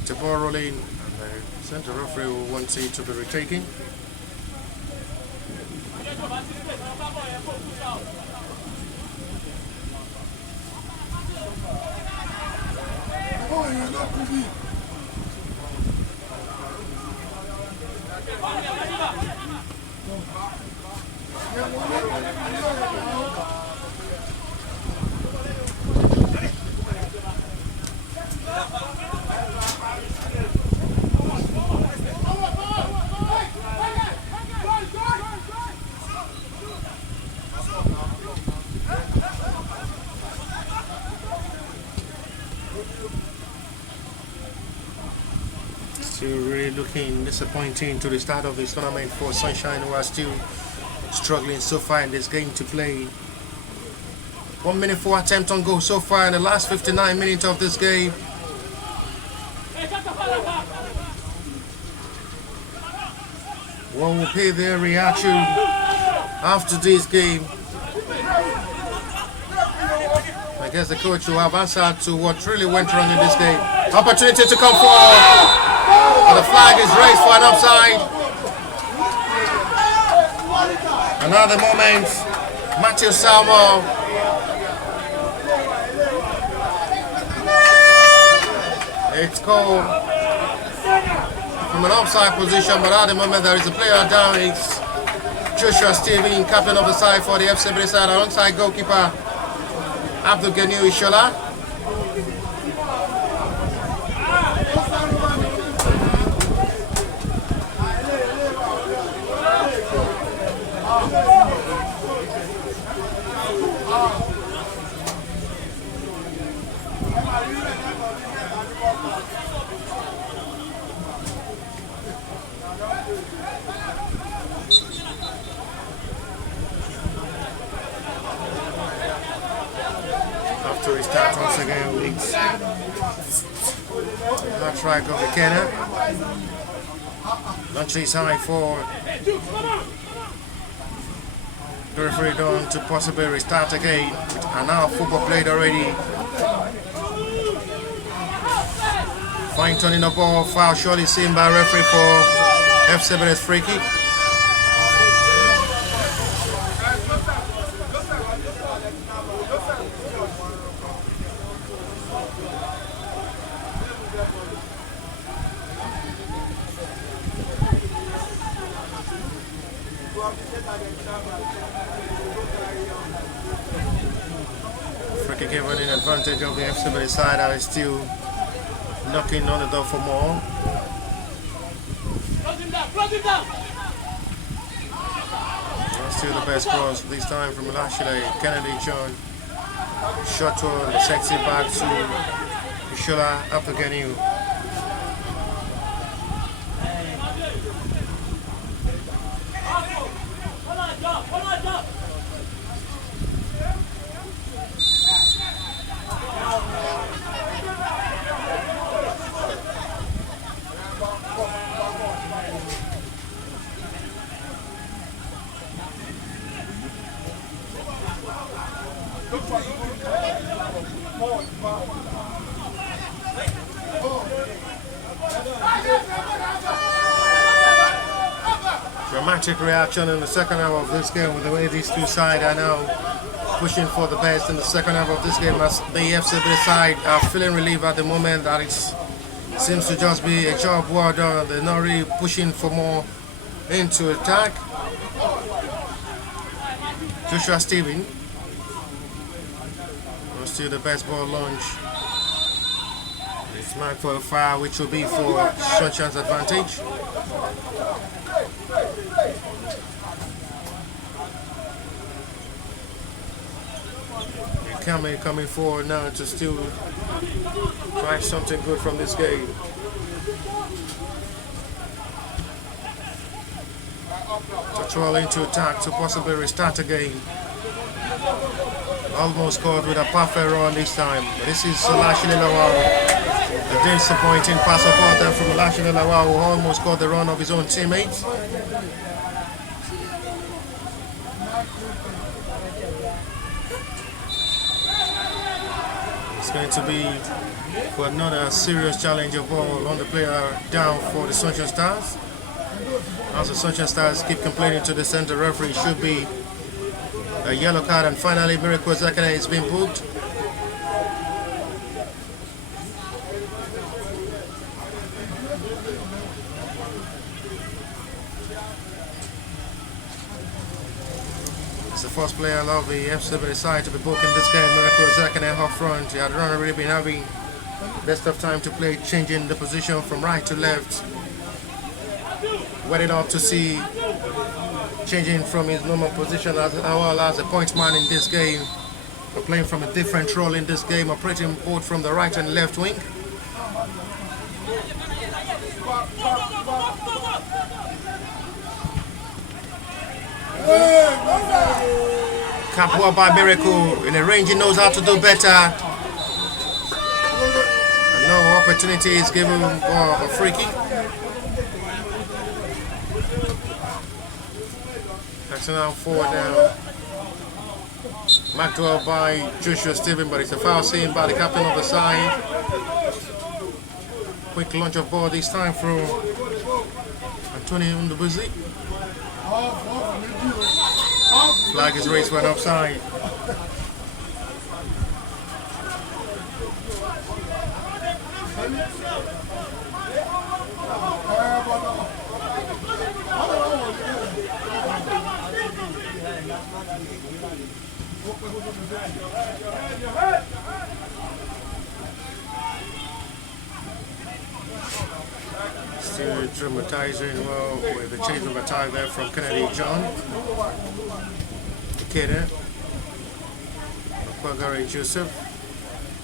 The ball rolling, and the center referee will want it to be retaken. Still really looking disappointing to the start of this tournament for Sunshine, who are still struggling so far in this game to play. 1 minute 4 attempt on goal so far in the last 59 minutes of this game. What will be their reaction after this game? I guess the coach will have answered to what really went wrong in this game. Opportunity to come forward. And the flag is raised for an offside. Another moment. Matthew Salmo. It's called from an offside position, but at the moment there is a player down. It's Joshua Steven, captain of the side for the Ebedei side, alongside goalkeeper Abdul Ganiu Ishola. To restart once again with hard strike of Ekene. Launch is high for the referee done to possibly restart again. And now football played already. Fine turning the ball, foul surely seen by referee for Ebedei's free kick. Free kick given in advantage of the FCB side that is still knocking on the door for more. Still the best cross, this time from Lashley, Kennedy John. Shot toward, sets it back to Ishola Apageniu. Dramatic reaction in the second half of this game with the way these two sides are now pushing for the best in the second half of this game, as the FCB side are feeling relief at the moment that it seems to just be a job well done. They're not really pushing for more into attack. Joshua Stephen was still the best ball launch. It's marked for a foul, which will be for Sunshine's advantage. Coming forward now to still try something good from this game. To roll into attack to possibly restart again. Almost scored with a perfect run this time. But this is Lashley Lawal. A disappointing pass support there from Lashley Lawal, who almost got the run of his own teammates. It's going to be for another serious challenge of ball on the player down for the Sunshine Stars. As the Sunshine Stars keep complaining to the center referee, it should be a yellow card, and finally Miracle Zakane is being booked. It's the first player of the FCB side to be booked in this game. Miracle Zakane up front. He had really been having best of time to play, changing the position from right to left. Waiting up to see changing from his normal position as well as a point man in this game, playing from a different role in this game, operating both from the right and left wing. Capua by Miracle in a range he knows how to do better. And no opportunity is given for a free kick. Now forward now. Maxwell by Joshua Stephen, but it's a foul seen by the captain of the side. Quick launch of ball this time from Antonio Ndubuzi. Flag is raised when offside. Still dramatizing well with the change of attack there from Kennedy John. Kida. Kwagari Joseph.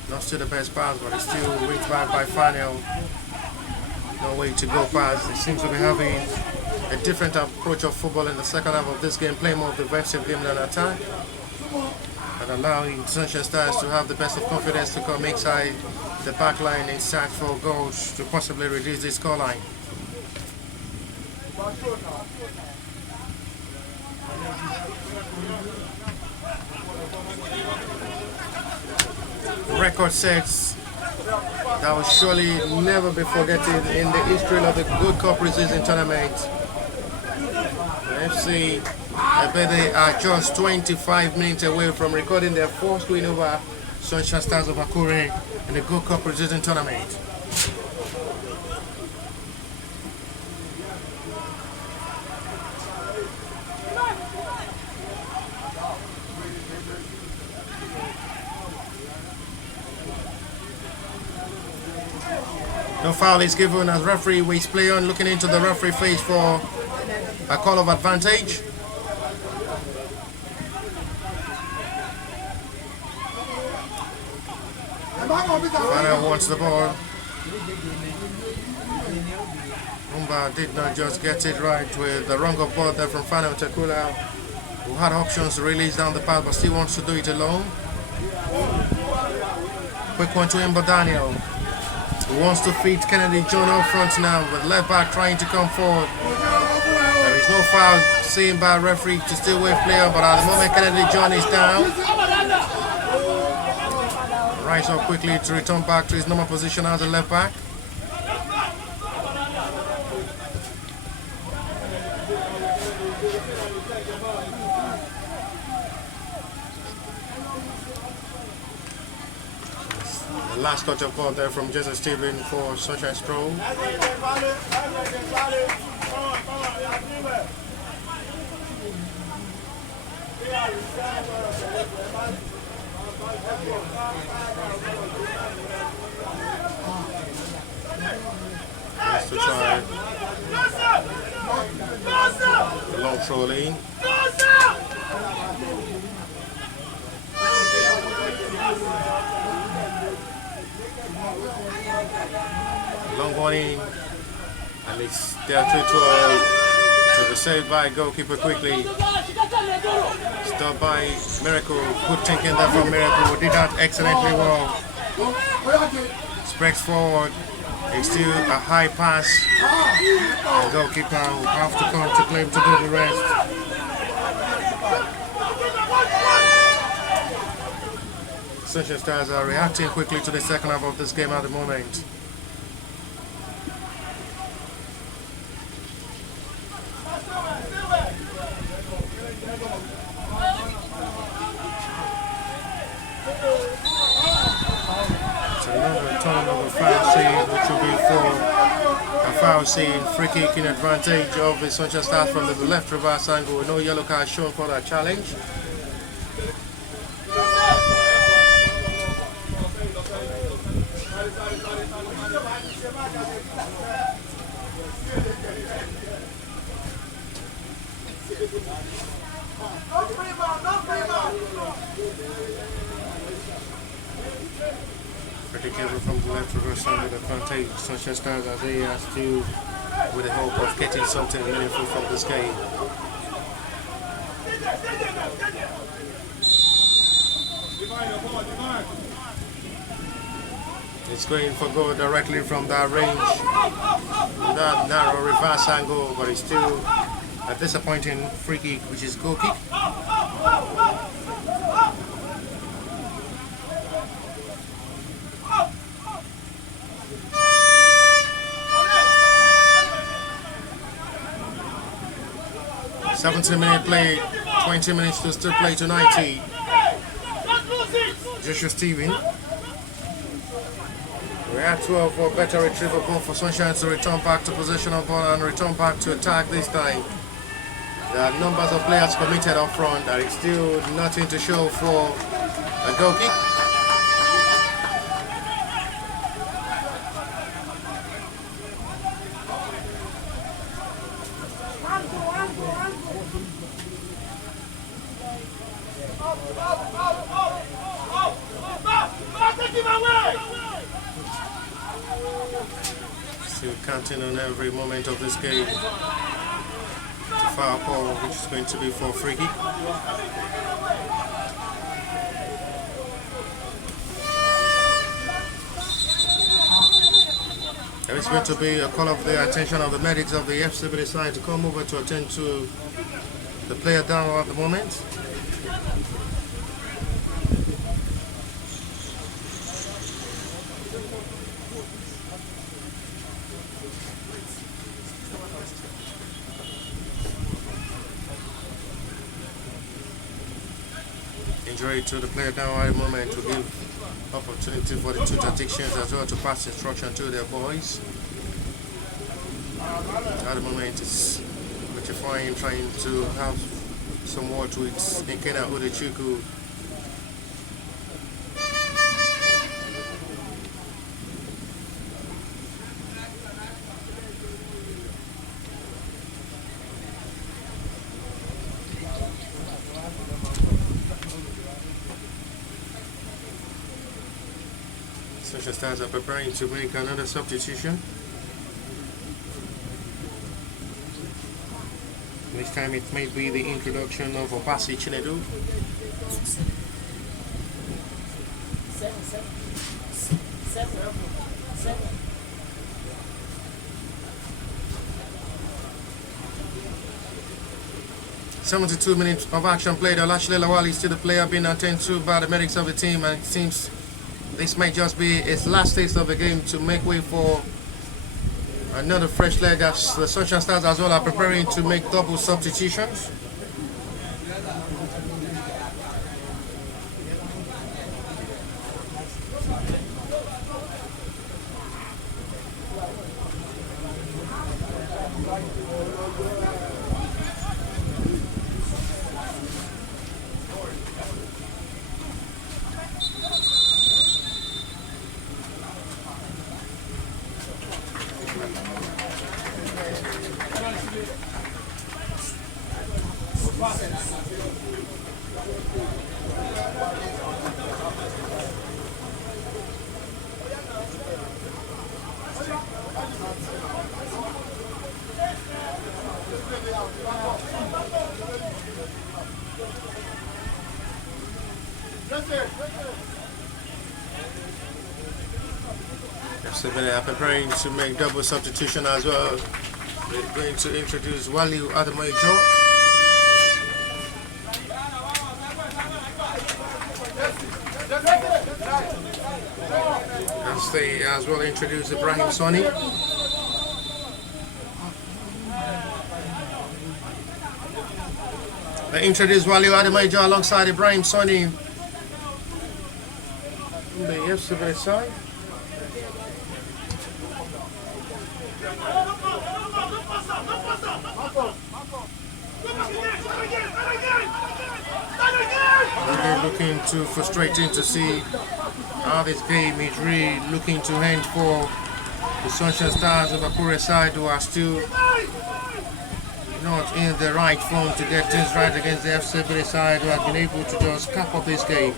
Not still the best pass, but it's still reached back by Fanel. No way to go past. They seem to be having a different approach of football in the second half of this game, playing more of the defensive game than attack, and allowing Sunshine Stars to have the best of confidence to come inside the back line in search for goals to possibly reduce the scoreline. Record sets that will surely never be forgotten in the history of the Good Cup preseason tournament. FC Ebedei are just 25 minutes away from recording their first win over Sunshine Stars of Akure in the Good Cup preseason tournament. No foul is given as referee waits play on, looking into the referee face for a call of advantage. Fana wants the ball. Umba did not just get it right with the wrong of ball there from Fana Tekula, who had options to release down the path but still wants to do it alone. Quick one to Imba Daniel, who wants to feed Kennedy John up front now, with left back trying to come forward. There is no foul seen by referee to still wave play on, but at the moment Kennedy John is down. Rise up quickly to return back to his normal position as a left back. The last touch of ball there from Jason Stephen for Sunshine Stroll. Just to try the long throw lane. Long one in, and it's there to the save by goalkeeper quickly. Stopped by Miracle, good thinking there from Miracle, who did that excellently well. Spreads forward, it's still a high pass. The goalkeeper will have to come to claim to do the rest. Sunshine Stars are reacting quickly to the second half of this game at the moment. Which will be for a foul scene, free kick in advantage of the Sunshine Stars from the left reverse angle. No yellow card shown for that challenge. Pretty careful from the left reverse angle advantage. Sunshine Stars as they are still with the hope of getting something meaningful from this game. It's going for goal directly from that range. That narrow reverse angle, but it's still a disappointing free kick, which is goal kick. 17-minute play, 20 minutes to still play to 90. Joshua Stephen. We have 12 for better retrieval ball for Sunshine to return back to possession of ball and return back to attack this time. There are numbers of players committed up front. There is still nothing to show for a goal kick. Still counting on every moment of this game. It's a foul call, which is going to be for a free kick. There is going to be a call of the attention of the medics of the Ebedei side to come over to attend to the player down at the moment. Injury to the player down at the moment to give opportunity for the two tacticians as well to pass instruction to their boys. At the moment it's Richard trying to have some words with Nkena Udechuku. Sunshine Stars are preparing to make another substitution. This time it may be the introduction of Obasi Chinedu. Seven. 72 minutes of action played. Olasile Lawal is still the player being attended to by the medics of the team, and it seems this might just be its last taste of the game to make way for another fresh leg as the Sunshine Stars as well are preparing to make double substitutions. Ebedei are preparing to make double substitution as well. We're going to introduce Waliu Ademojo. As they as well introduce Ibrahim Soni. They introduce Waliu Ademojo alongside Ibrahim Soni on the Ebedei side. Really looking to frustrating to see how this game is really looking to end for the Sunshine Stars of Akure side, who are still not in the right form to get things right against the Ebedei side, who have been able to just cap up this game.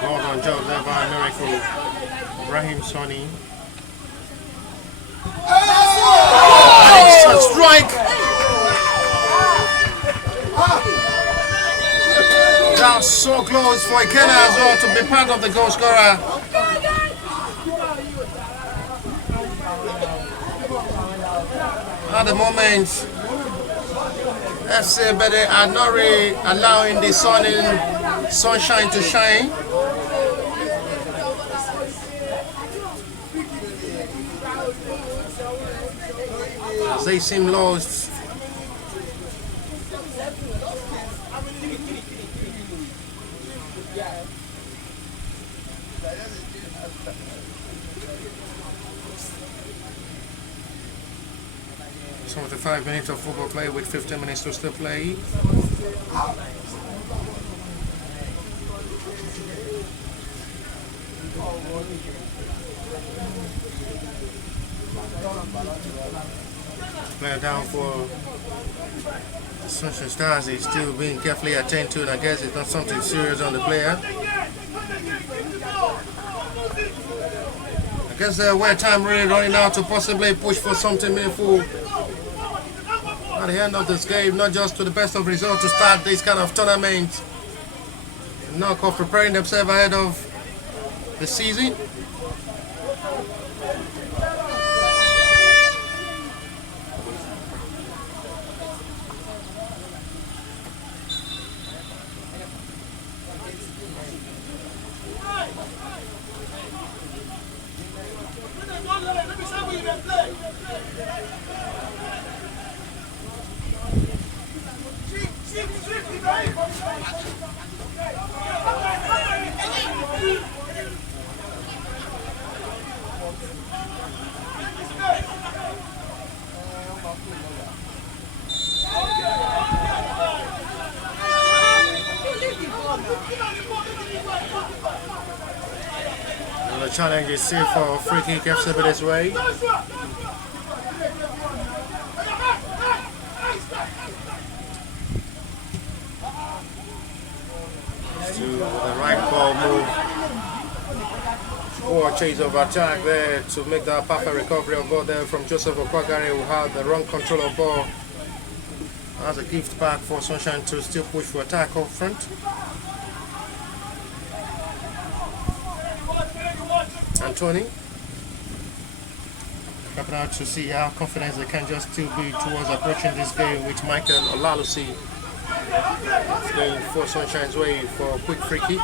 Well done job there by Miracle Ibrahim Soni. And it's a strike! That's so close for Ikena as well to be part of the goal scorer. At the moment, FC Ebedei are not really allowing the sunshine to shine. As they seem lost. So with the 5 minutes of football play with 15 minutes to still play. Player down for the Sunshine Stars is still being carefully attended to, and I guess it's not something serious on the player. I guess they're aware time really running out to possibly push for something meaningful at the end of this game, not just to the best of results to start this kind of tournament. Knockoff preparing themselves ahead of the season. challenge is still for free kick Ebedei's way. To the right ball move. Poor chase of attack there to make that perfect recovery of ball there from Joseph Okwagari, who had the wrong control of ball. As a gift back for Sunshine to still push for attack up front. Anthony coming out to see how confident they can just still be towards approaching this game with Michael Olalusi. It's going for Sunshine's way for a quick free kick.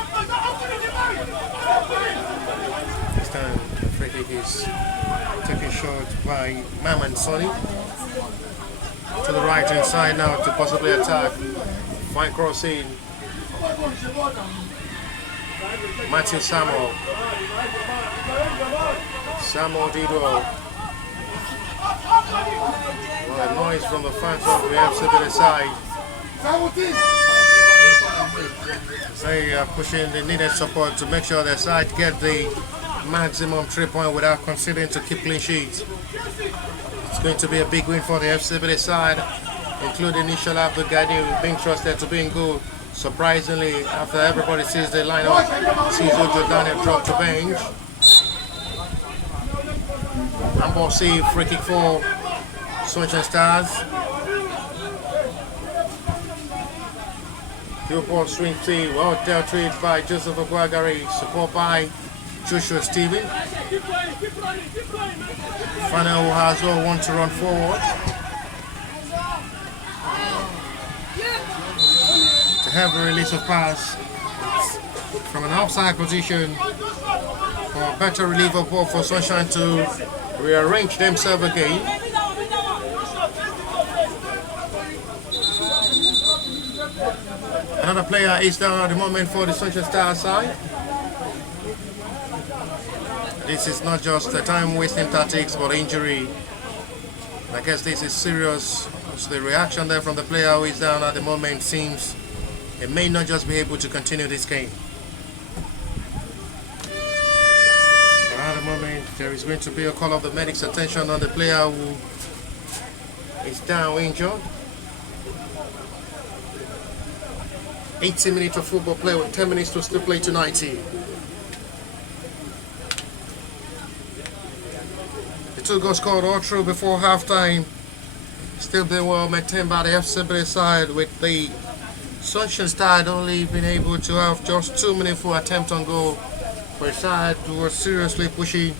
This time the free kick is taken short by Maman Sonny. To the right hand side now to possibly attack. Fine cross in. Matthew Samuel. Samuel did well. Well, noise from the fans of the Ebedei side. They are pushing the needed support to make sure their side get the maximum 3 points without considering to keep clean sheets. It's going to be a big win for the Ebedei side, including Ishal Abdul Gadi being trusted to be in goal. Surprisingly, after everybody sees the lineup, sees Ojo Daniel drop to bench. Handball save, free kick for Sunshine Stars. Good ball swing save, well dealt with by Joseph Okwagari, support by Joshua Steven. Final has well want to run forward. To have a release of pass from an outside position for a better relief of ball for Sunshine to rearrange themselves again. Another player is down at the moment for the Sunshine Stars side. This is not just a time-wasting tactics but injury. I guess this is serious. So the reaction there from the player who is down at the moment seems he may not just be able to continue this game. But at the moment, there is going to be a call of the medic's attention on the player who is down injured. 80 minutes of football play with 10 minutes to still play to 90. The 2 goals scored all through before halftime. Still being well maintained by the Ebedei side, with the Sunshine side only being able to have just 2 meaningful attempts on goal for a side who was seriously pushing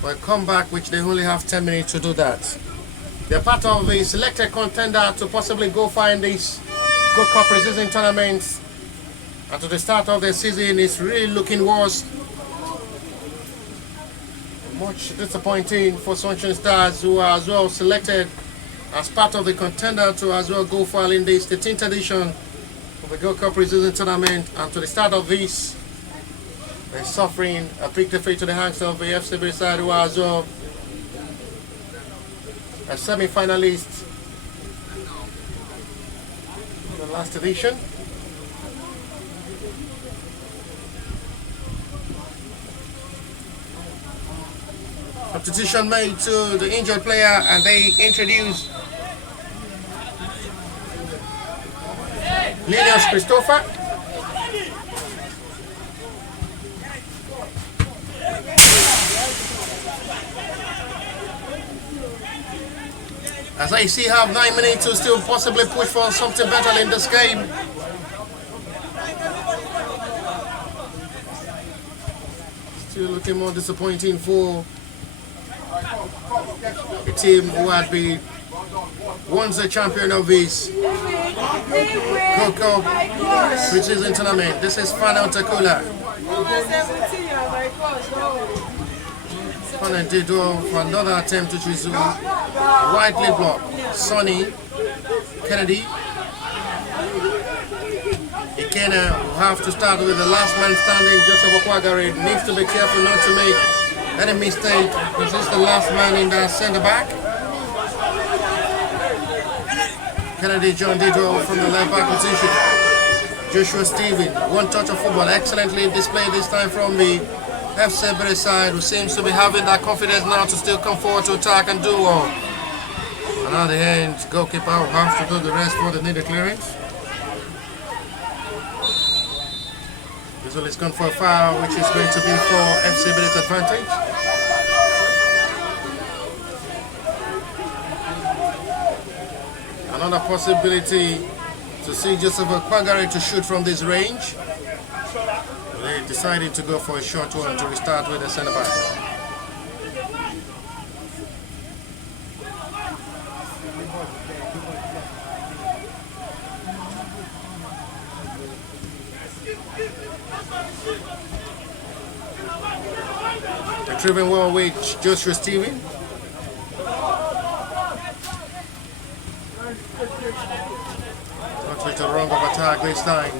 for a comeback, which they only have 10 minutes to do that. They're part of the selected contender to possibly go far in this Gold Cup preseason tournament. And to the start of the season, it's really looking worse. Much disappointing for Sunshine Stars, who are as well selected as part of the contender to as well go far in this 13th edition of the Gold Cup preseason tournament. And to the start of this, they're suffering a big defeat to the hands of the Ebedei side, who are as well a semi-finalist in the last edition. Substitution made to the injured player, and they introduce Linus Christopher. As I see, have 9 minutes to still possibly push for something better in this game. Still looking more disappointing for a team who had been once the champion of this Gold Cup preseason tournament. This is Final Takula. Final did well for another attempt to resume. Widely blocked. Sonny, Kennedy. Ikena will have to start with the last man standing. Joseph Okwagari needs to be careful not to make any mistake, because he's the last man in the centre back. Kennedy John did well from the left back position. Joshua Steven, one touch of football, excellently displayed this time from the FC Ebedei side, who seems to be having that confidence now to still come forward to attack and do well. And at the end, goalkeeper will have to do the rest for the needed clearance. This one is gone for a foul, which is going to be for FC Ebedei's advantage. Another possibility to see Joseph Kwagare to shoot from this range. They decided to go for a short one to restart with the centre back. Retrieving well with Joshua Steven. Not with the wrong of attack this time.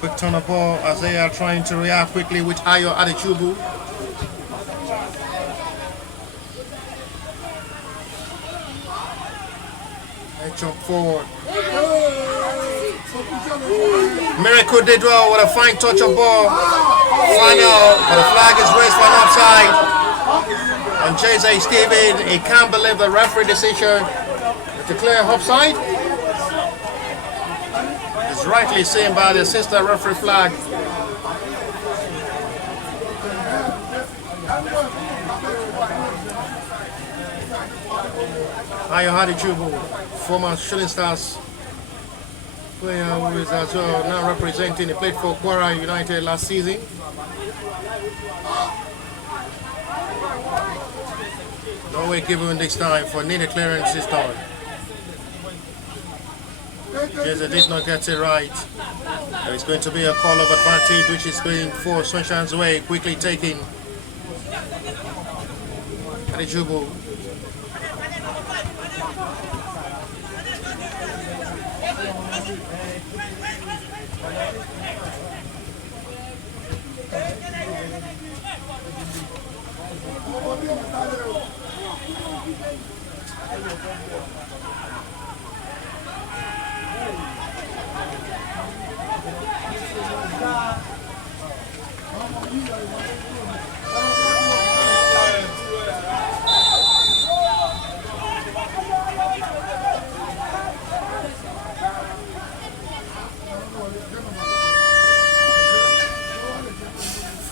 Quick turn of ball as they are trying to react quickly with Ayo Adechubu. They jump forward. Miracle did well with a fine touch of ball. Final, but the flag is raised for an offside. And Jose Steven, he can't believe the referee decision to declare offside. It's rightly seen by the assistant referee flag. Ayo Adechubu, former Shooting Stars player who is as well now representing, he played for Kwara United last season. No way given this time for needed clearance this time. Jesse did not get it right. There is going to be a call of advantage which is going for Sunshine's way, quickly taking Adechubu.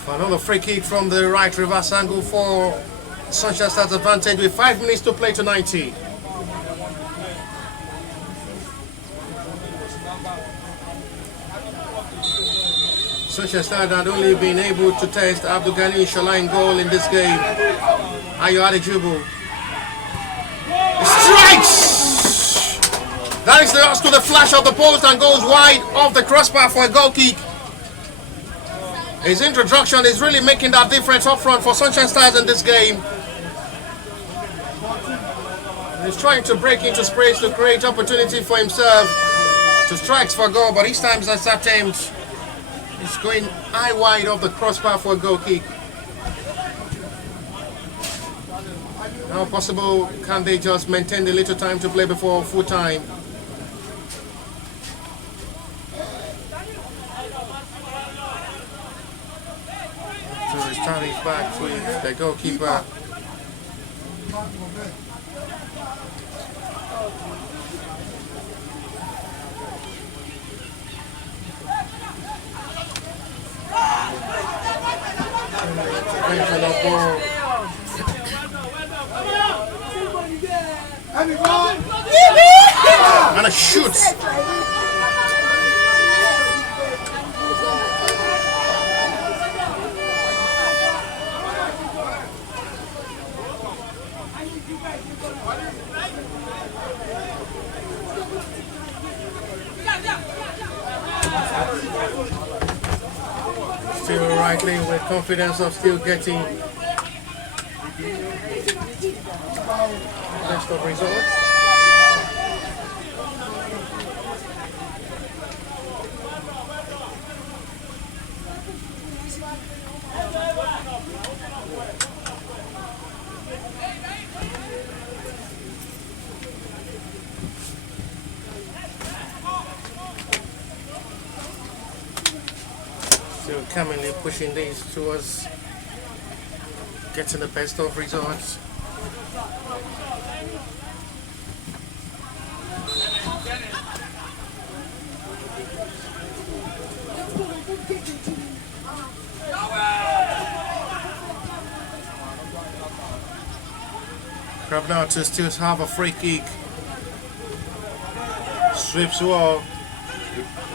Another free kick from the right reverse angle for Sunshine Stars advantage with 5 minutes to play to 90. Sunshine Stars had only been able to test Abdul Ghani Shola in goal in this game. Ayo Adechubu strikes! That is the last to the flash of the post and goes wide off the crossbar for a goal kick. His introduction is really making that difference up front for Sunshine Stars in this game. He's trying to break into space to create opportunity for himself to strikes for goal, but each time his attempt is going eye wide off the crossbar for a goal kick. How possible can they just maintain the little time to play before full time? So he's turning back with the goalkeeper. And a shoot. Still rightly with confidence of still getting best of results. Still commonly pushing these towards getting the best of results. Crab now to still have a free kick. Sweeps well.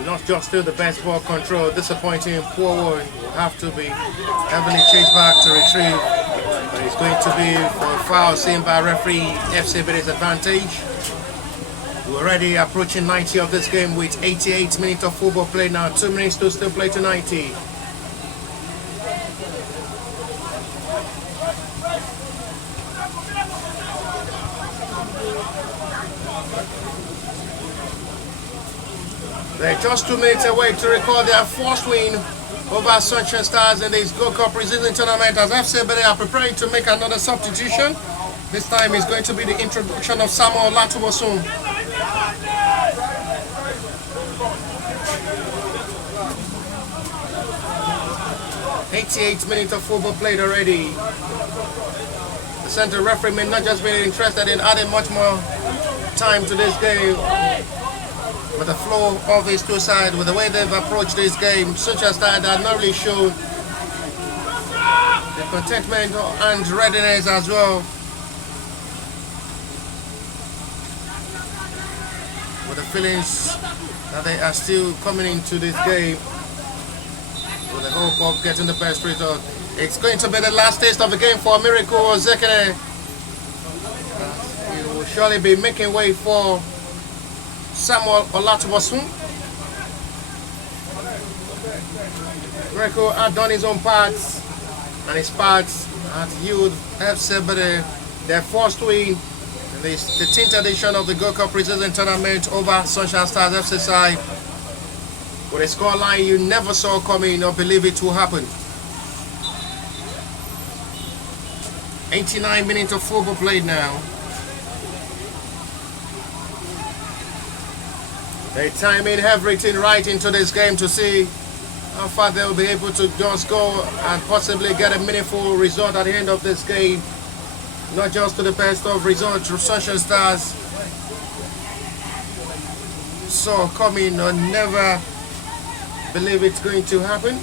Not just still the best ball control, disappointing, poor one. Will have to be heavily chased back to retrieve. But it's going to be for a foul seen by referee FC Ebedei's advantage. We're already approaching 90 of this game with 88 minutes of football played now. 2 minutes to still play to 90. They're just 2 minutes away to record their first win over Sunshine Stars in this Gold Cup preseason tournament as FC Ebedei are preparing to make another substitution. This time is going to be the introduction of Samuel Latubosun. "88 minutes of football played already. The center referee may not just be interested in adding much more time to this game. With the flow of these two sides, with the way they've approached this game, Sunshine Stars have not really shown the contentment and readiness as well. With the feelings that they are still coming into this game with the hope of getting the best result. It's going to be the last taste of the game for Miracle Zekene. He will surely be making way for Samuel Olatubosun. Miracle had done his own parts, and his parts had yielded FC Ebedei their first win in the 13th edition of the Gold Cup preseason tournament over Sunshine Stars FC side, with a scoreline you never saw coming or believe it will happen. 89 minutes of football played now. They time in everything right into this game to see how far they will be able to just go and possibly get a meaningful result at the end of this game. Not just to the best of results, Sunshine Stars saw coming or never believe it's going to happen.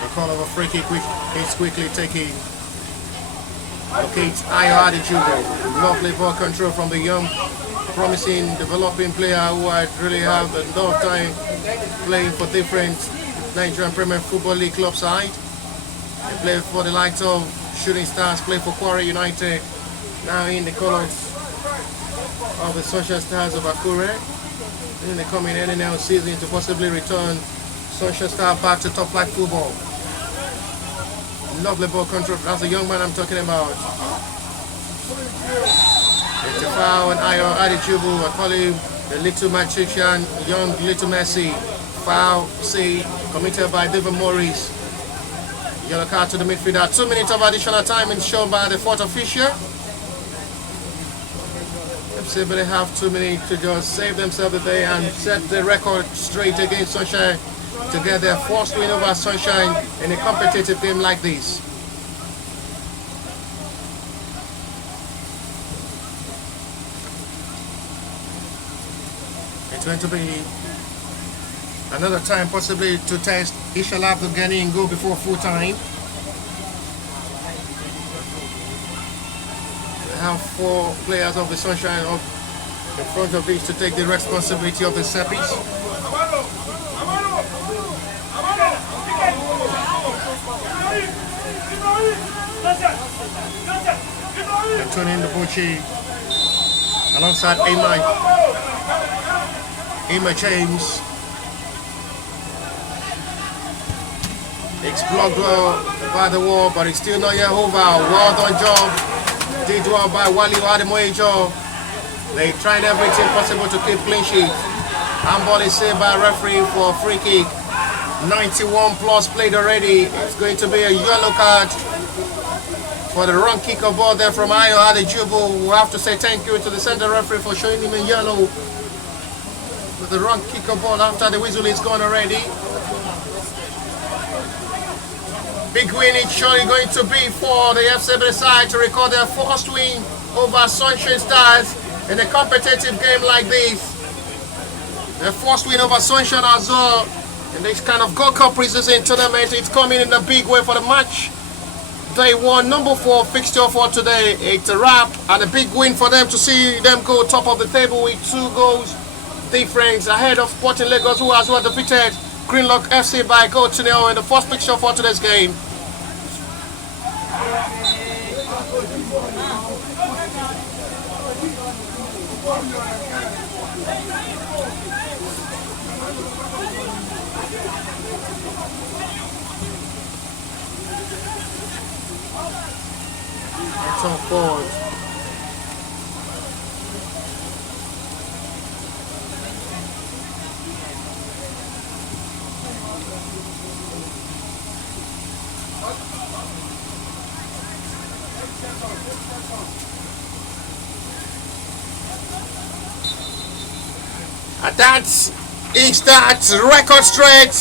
The call of a free kick is quickly taken. Okay, Ayo Adichubu. Lovely ball control from the young, promising, developing player who had really have a lot of time playing for different Nigerian Premier Football League club side. They play for the likes of Shooting Stars, play for Quarry United, now in the colours of the Sunshine Stars of Akure. In the coming NNL season to possibly return Sunshine Stars back to top flight football. Lovely ball control. That's the young man I'm talking about. It's a foul and Ayo Adichubu. I call him the little magician, young little Messi. Foul C committed by David Morris. Yellow card to the midfielder. 2 minutes of additional time is shown by the fourth official. FC Ebedei have 2 minutes to just save themselves the day and set the record straight against Sunshine to get their first win over Sunshine in a competitive game like this. It's going to be another time possibly to test Ishala Abdulgani and go before full time. We have 4 players of the Sunshine up in front of these to take the responsibility of the set piece. Antonin Debuchy alongside Emma James. It's blocked well by the wall, but it's still not yet over. Well done job. Did well by Wali Ademoyejo. They tried everything possible to keep clean sheet. Handball is saved by referee for a free kick. 91 plus played already. It's going to be a yellow card for the wrong kick of ball there from Ayo Adejubo. We have to say thank you to the center referee for showing him a yellow with the wrong kick of ball after the whistle is gone already. Big win it's surely going to be for the FC Ebedei side to record their first win over Sunshine Stars in a competitive game like this. Their first win over Sunshine as well in this kind of Gold Cup preseason tournament. It's coming in a big way for the match. Day 1, number 4 fixture for today. It's a wrap and a big win for them to see them go top of the table with 2 goals difference ahead of Sporting Lagos, who has well defeated Greenlock FC by a goal to 0 in the first fixture for today's game. It's on forward. And that record straight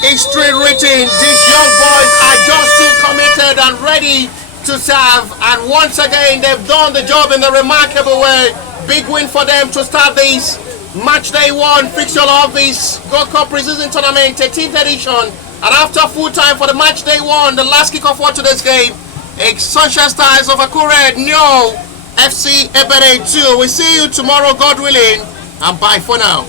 history written. These young boys are just too committed and ready to serve, and once again they've done the job in a remarkable way. Big win for them to start this match day 1 fixture of this Gold Cup preseason tournament 13th edition, and after full time for the match day 1, the last kickoff for today's game, it's Sunshine Stars of Akure nil, FC Ebedei 2. We see you tomorrow, God willing, and bye for now.